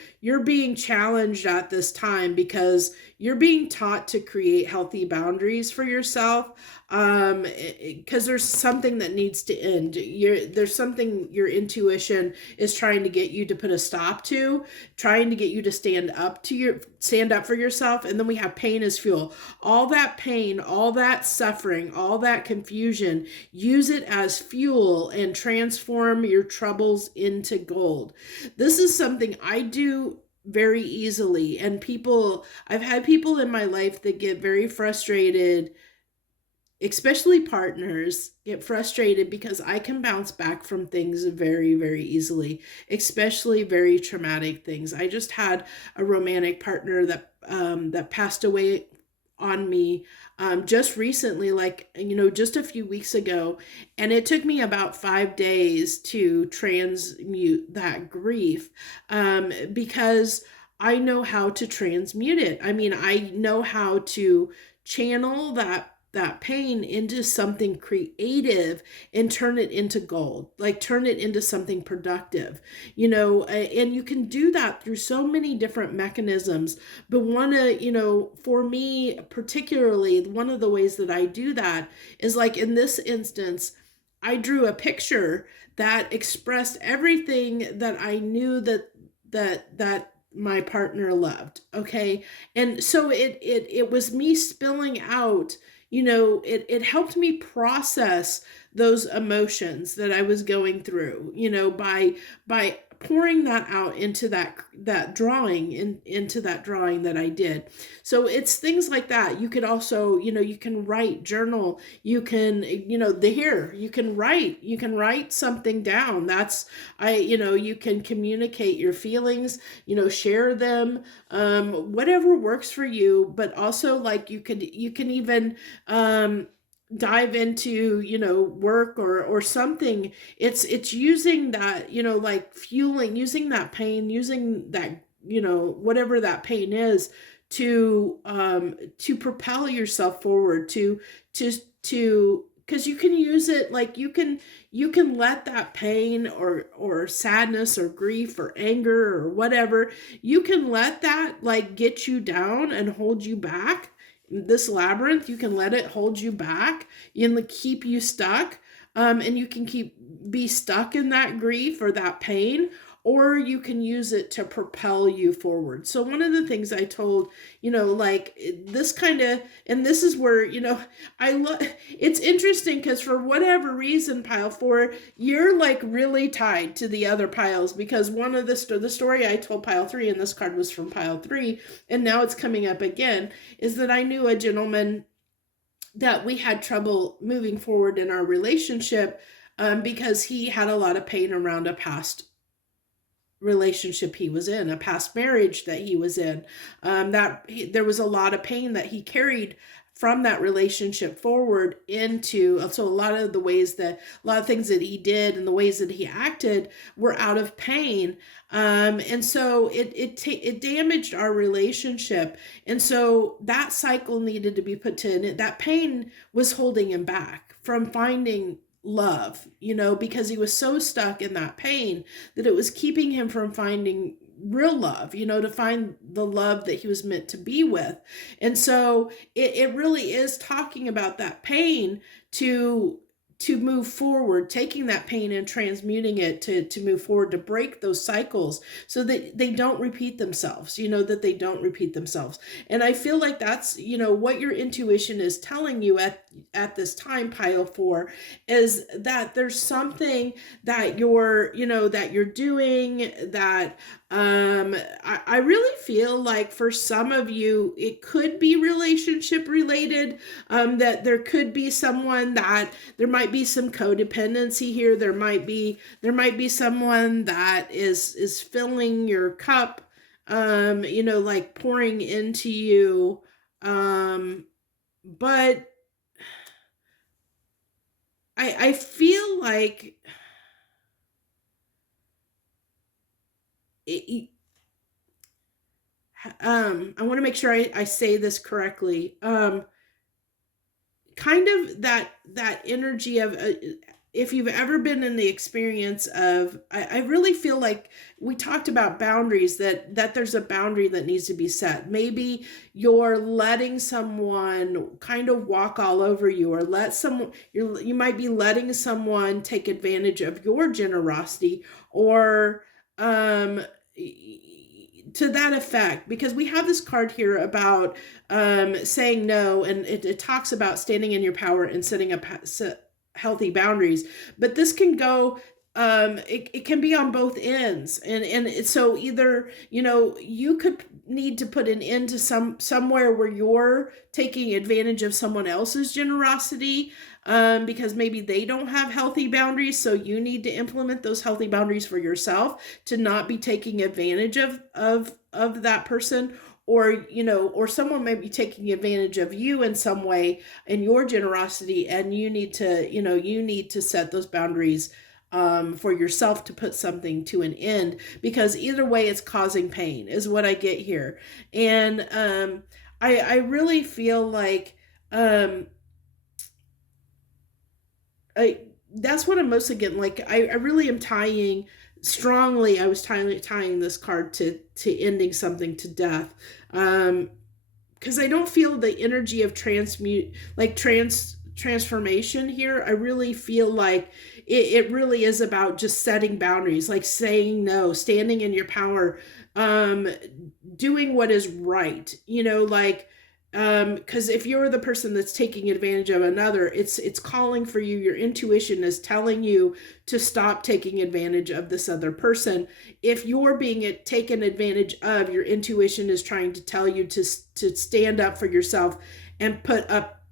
being challenged at this time, because you're being taught to create healthy boundaries for yourself, because there's something that needs to end. There's something your intuition is trying to get you to put a stop to, trying to get you to stand up for yourself. And then we have pain as fuel. All that pain, all that suffering, all that confusion, use it as fuel and transform your troubles into gold. This is something I do very easily. And I've had people in my life that get very frustrated, especially partners, get frustrated because I can bounce back from things very, very easily, especially very traumatic things. I just had a romantic partner that passed away on me just recently, like, just a few weeks ago. And it took me about 5 days to transmute that grief, because I know how to transmute it. I mean, I know how to channel that that pain into something creative and turn it into gold, like turn it into something productive, and you can do that through so many different mechanisms. But for me particularly, one of the ways that I do that is, like in this instance, I drew a picture that expressed everything that I knew that my partner loved. Okay. And so it was me spilling out, it helped me process those emotions that I was going through, by pouring that out into that drawing, into that drawing that I did. So it's things like that. You could also, you can write, journal, you can, you can write something down. You can communicate your feelings, share them, whatever works for you. But also, like, you can even, dive into, work or something. It's using that, like fueling, using that pain, using that, whatever that pain is, to propel yourself forward, to because you can use it, like you can let that pain or sadness or grief or anger or whatever, you can let that, like, get you down and hold you back. This labyrinth, you can let it hold you back and keep you stuck, and you can be stuck in that grief or that pain, or you can use it to propel you forward. So one of the things I told, like this kind of, and this is where, it's interesting because for whatever reason, pile 4, you're like really tied to the other piles, because one of the story I told pile 3, and this card was from pile 3, and now it's coming up again, is that I knew a gentleman that we had trouble moving forward in our relationship, because he had a lot of pain around a past relationship he was in, a past marriage that he was in, there was a lot of pain that he carried from that relationship forward into, so a lot of things that he did and the ways that he acted were out of pain, and so it damaged our relationship, and so that cycle needed to be put to an end. That pain was holding him back from finding love, because he was so stuck in that pain that it was keeping him from finding real love, to find the love that he was meant to be with. And so it really is talking about that pain to move forward, taking that pain and transmuting it to move forward, to break those cycles so that they don't repeat themselves, that they don't repeat themselves. And I feel like that's, what your intuition is telling you at this time, pile 4, is that there's something that you're doing that, I really feel like for some of you, it could be relationship related, that there could be someone that there might be some codependency here. There might be someone that is filling your cup, like pouring into you. But I feel like I want to make sure I say this correctly. Kind of that energy of, if you've ever been in the experience of, I really feel like we talked about boundaries, that there's a boundary that needs to be set. Maybe you're letting someone kind of walk all over you, or you might be letting someone take advantage of your generosity, or to that effect, because we have this card here about saying no, and it talks about standing in your power and setting up healthy boundaries. But this can go, it can be on both ends, and so either, you could need to put an end to somewhere where you're taking advantage of someone else's generosity, because maybe they don't have healthy boundaries, so you need to implement those healthy boundaries for yourself to not be taking advantage of that person, or someone may be taking advantage of you in some way in your generosity, and you need to set those boundaries for yourself to put something to an end, because either way it's causing pain is what I get here. And I really feel like I that's what I'm mostly getting. Like I really am tying strongly. I was tying this card to ending something, to death. Because I don't feel the energy of transformation here. I really feel like it really is about just setting boundaries, like saying no, standing in your power, um, doing what is right. Like, because if you're the person that's taking advantage of another, it's calling for you. Your intuition is telling you to stop taking advantage of this other person. If you're being taken advantage of, your intuition is trying to tell you to stand up for yourself and put up,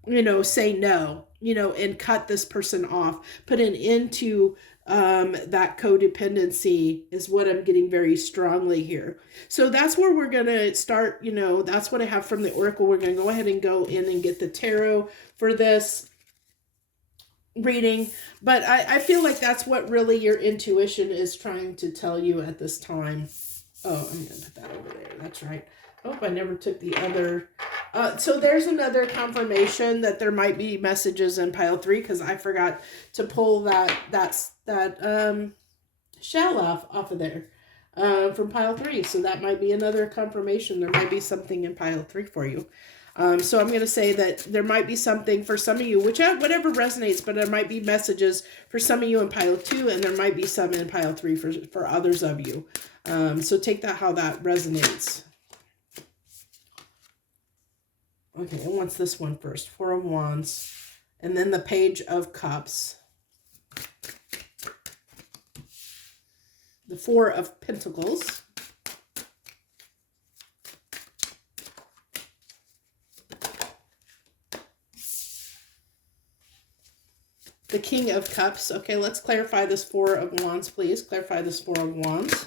say no, and cut this person off, put an end to that codependency, is what I'm getting very strongly here. So that's where we're going to start. That's what I have from the Oracle. We're going to go ahead and go in and get the tarot for this reading. But I feel like that's what really your intuition is trying to tell you at this time. Oh, I'm going to put that over there. That's right. Oh, I never took the other. So there's another confirmation that there might be messages in pile 3, because I forgot to pull that shell off of there from pile 3. So that might be another confirmation. There might be something in pile 3 for you. So I'm going to say that there might be something for some of you, whatever resonates, but there might be messages for some of you in pile 2, and there might be some in pile 3 for others of you. So take that how that resonates. Okay, and what's this one first? 4 of Wands, and then the Page of Cups. The 4 of Pentacles. The King of Cups. Okay, let's clarify this 4 of Wands, please. Clarify this 4 of Wands.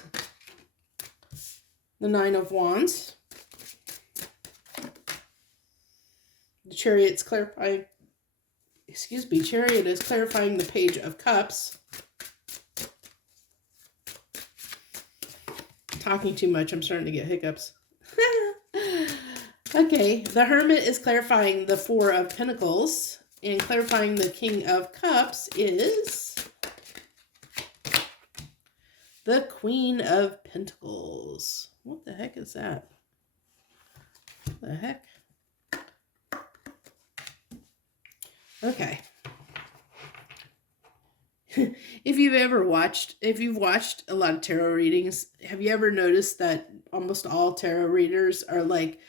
The 9 of Wands. The Chariot's clarifying, Chariot is clarifying the Page of Cups. Talking too much, I'm starting to get hiccups. Okay, the Hermit is clarifying the 4 of Pentacles, and clarifying the King of Cups is the Queen of Pentacles. What the heck is that? What the heck? Okay. If you've watched a lot of tarot readings, have you ever noticed that almost all tarot readers are like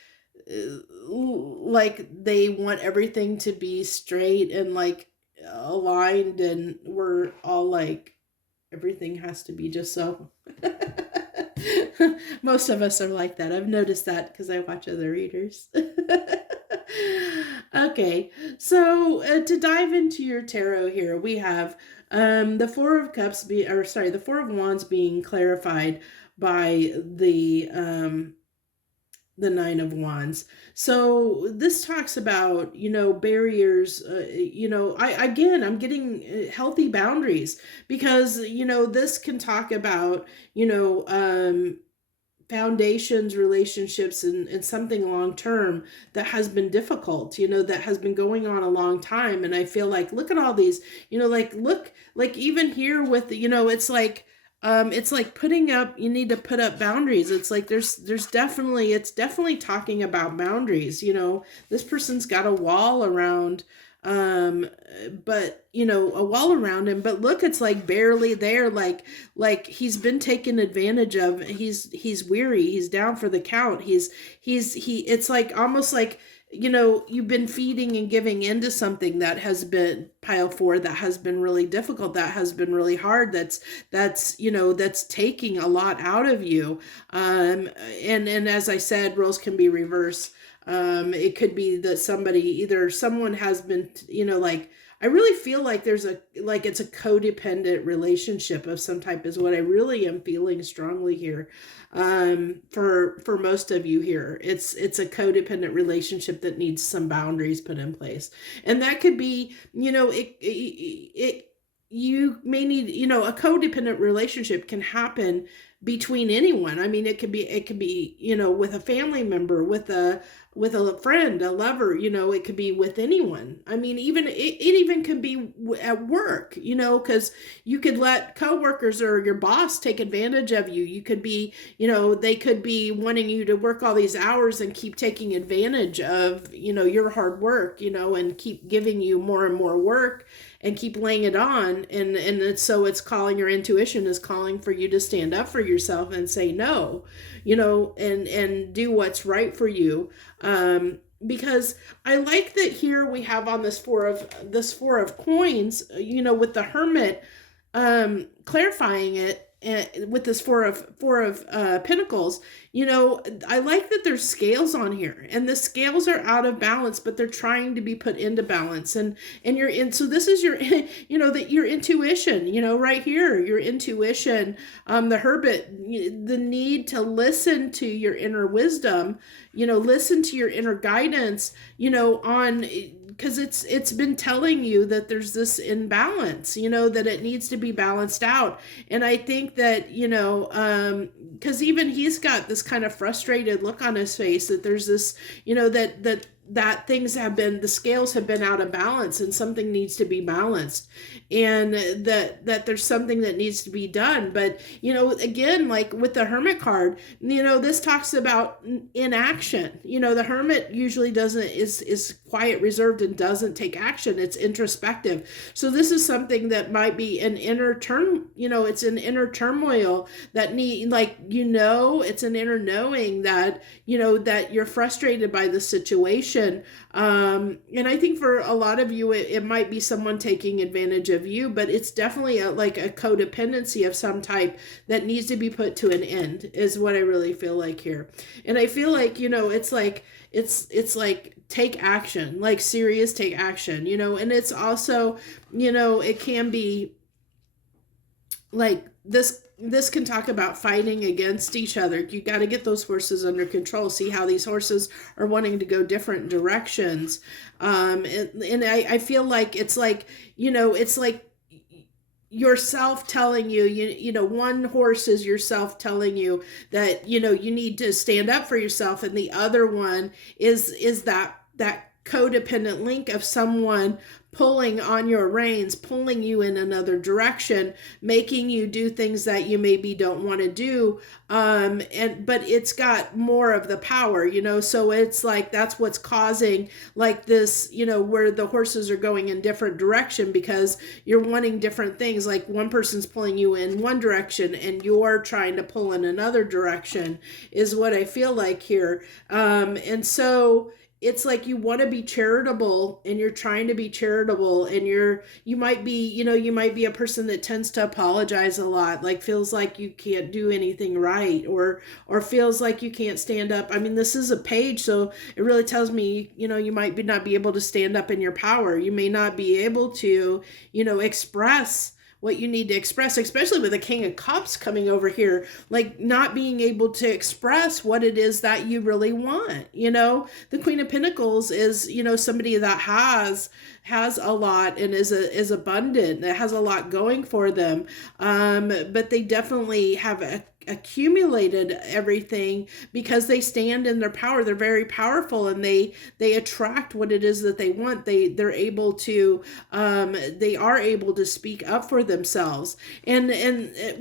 they want everything to be straight and like aligned, and we're all like, everything has to be just so. Most of us are like that. I've noticed that because I watch other readers. Okay, so to dive into your tarot here, we have the 4 of Cups the 4 of Wands being clarified by the 9 of Wands. So this talks about, barriers, I'm getting healthy boundaries, because, this can talk about, foundations, relationships, and something long-term that has been difficult, that has been going on a long time. And I feel like, look at all these, look, even here with, it's like putting up, you need to put up boundaries. It's like, it's definitely talking about boundaries. This person's got a wall around, but a wall around him, but look, it's like barely there. Like he's been taken advantage of. He's weary. He's down for the count. It's like almost like, you've been feeding and giving into something that has been pile 4, that has been really difficult, that has been really hard, that's taking a lot out of you. And as I said, roles can be reversed. It could be that someone has been, I really feel like it's a codependent relationship of some type is what I really am feeling strongly here. For most of you here, it's a codependent relationship that needs some boundaries put in place. And that could be, you may need, a codependent relationship can happen between anyone. I mean, it could be, with a family member, with a friend, a lover, it could be with anyone. I mean, even it even could be at work, because you could let coworkers or your boss take advantage of you. You could be, they could be wanting you to work all these hours and keep taking advantage of, your hard work, and keep giving you more and more work and keep laying it on, so it's calling, your intuition is calling for you to stand up for yourself and say no, and do what's right for you. Because I like that here we have on this four of coins, with the hermit, clarifying it, with this four of pentacles. I like that there's scales on here, and the scales are out of balance, but they're trying to be put into balance. And you're in, so this is your that your intuition, right here, your intuition, the hermit, the need to listen to your inner wisdom, listen to your inner guidance, on, because it's been telling you that there's this imbalance, that it needs to be balanced out. And I think that, because even he's got this kind of frustrated look on his face, that there's this, that the scales have been out of balance, and something needs to be balanced, and that there's something that needs to be done. But, again, like with the hermit card, this talks about inaction. The hermit usually is quiet, reserved, and doesn't take action. It's introspective. So this is something that might be an inner it's an inner turmoil that it's an inner knowing that, that you're frustrated by the situation. And I think for a lot of you, it might be someone taking advantage of you, but it's definitely like a codependency of some type that needs to be put to an end, is what I really feel like here. And I feel like, it's like take action, like serious take action, and it's also, it can be like this can talk about fighting against each other. You got to get those horses under control. See how these horses are wanting to go different directions. And I feel like it's like, it's like yourself telling you, one horse is yourself telling you that, you need to stand up for yourself. And the other one is that codependent link of someone pulling on your reins, pulling you in another direction, making you do things that you maybe don't want to do. But it's got more of the power, so it's like, that's what's causing like this, where the horses are going in different direction, because you're wanting different things. Like one person's pulling you in one direction and you're trying to pull in another direction, is what I feel like here. And so it's like you want to be charitable, and you're trying to be charitable, and you might be a person that tends to apologize a lot, like feels like you can't do anything right, or feels like you can't stand up. I mean, this is a page, so it really tells me, you might not be able to stand up in your power. You may not be able to, express what you need to express, especially with the King of Cups coming over here, like not being able to express what it is that you really want. The Queen of Pentacles is, somebody that has a lot and is abundant, that has a lot going for them. But they definitely have accumulated everything because they stand in their power. They're very powerful, and they attract what it is that they want. They're able to they are able to speak up for themselves. And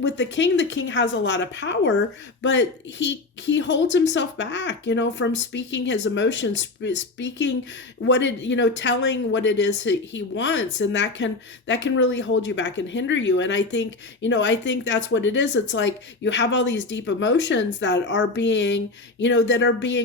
with the king has a lot of power, but he holds himself back, from speaking his emotions, speaking telling what it is he wants, and that can really hold you back and hinder you. And I think that's what it is. It's like you have all these deep emotions that are being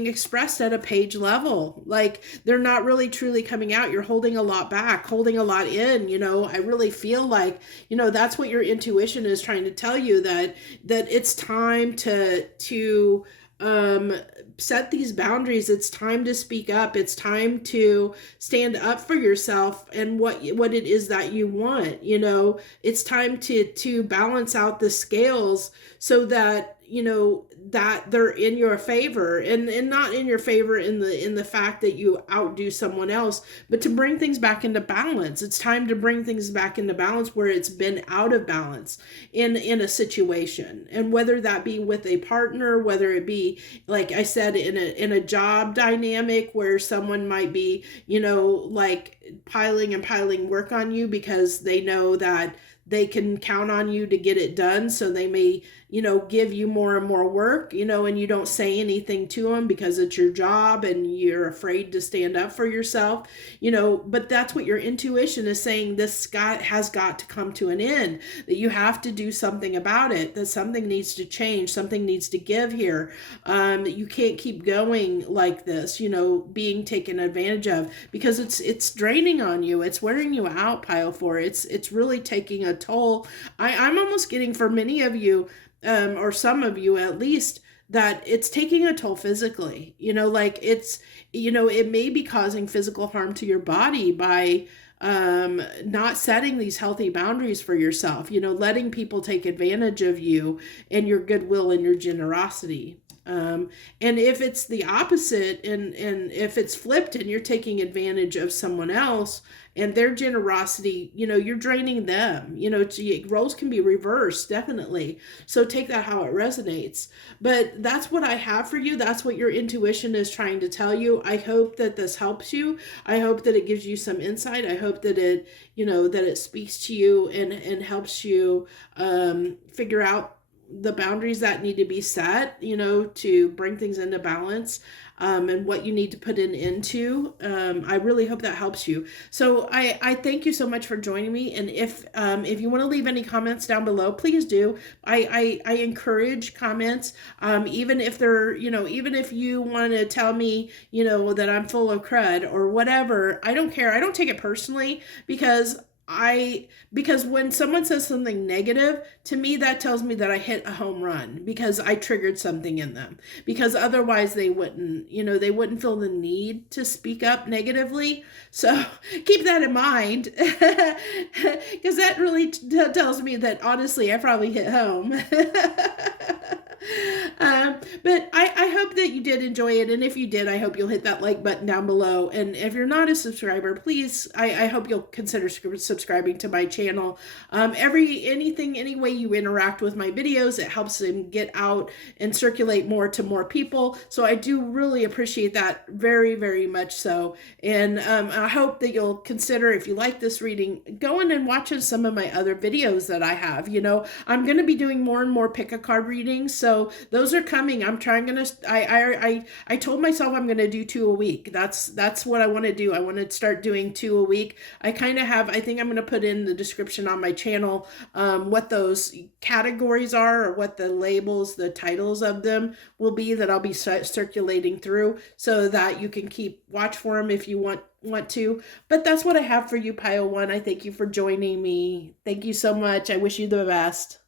expressed at a page level. Like they're not really truly coming out. You're holding a lot back, holding a lot in. I really feel like, that's what your intuition is trying to tell you, that it's time to set these boundaries. It's time to speak up. It's time to stand up for yourself and what it is that you want. It's time to balance out the scales so that that they're in your favor, and not in your favor in the fact that you outdo someone else, but to bring things back into balance. It's time to bring things back into balance where it's been out of balance in a situation, and whether that be with a partner, whether it be, like I said, in a job dynamic where someone might be, like piling work on you because they know that they can count on you to get it done. So they may, give you more and more work, and you don't say anything to them because it's your job and you're afraid to stand up for yourself, but that's what your intuition is saying. This has got to come to an end, that you have to do something about it, that something needs to change, something needs to give here. You can't keep going like this, being taken advantage of, because it's draining on you. It's wearing you out, pile 4. It's really taking a toll. I'm almost getting, for many of you, or some of you at least, that it's taking a toll physically. Like it may be causing physical harm to your body by not setting these healthy boundaries for yourself, letting people take advantage of you and your goodwill and your generosity. And if it's the opposite, and if it's flipped and you're taking advantage of someone else and their generosity, you're draining them. Roles can be reversed, definitely. So take that how it resonates. But that's what I have for you. That's what your intuition is trying to tell you. I hope that this helps you. I hope that it gives you some insight. I hope that it, that it speaks to you and helps you figure out the boundaries that need to be set, to bring things into balance, and what you need to put into. I really hope that helps you. So I thank you so much for joining me. And if you want to leave any comments down below, please do. I encourage comments, even if they're, even if you want to tell me, that I'm full of crud or whatever. I don't care. I don't take it personally, because when someone says something negative to me, that tells me that I hit a home run, because I triggered something in them, because otherwise they wouldn't feel the need to speak up negatively. So keep that in mind, because that really tells me that honestly I probably hit home. But I hope that you did enjoy it. And if you did, I hope you'll hit that like button down below. And if you're not a subscriber, please, I hope you'll consider subscribing to my channel. Any way you interact with my videos, it helps them get out and circulate more to more people. So I do really appreciate that, very, very much so. And I hope that you'll consider, if you like this reading, going and watching some of my other videos that I have. I'm going to be doing more and more pick-a-card readings. So those are coming. I told myself I'm going to do 2 a week. That's what I want to do. I want to start doing 2 a week. I think I'm going to put in the description on my channel what those categories are, or what the labels, the titles of them will be, that I'll be circulating through, so that you can keep watch for them if you want to. But that's what I have for you, Pile 1. I thank you for joining me. Thank you so much. I wish you the best.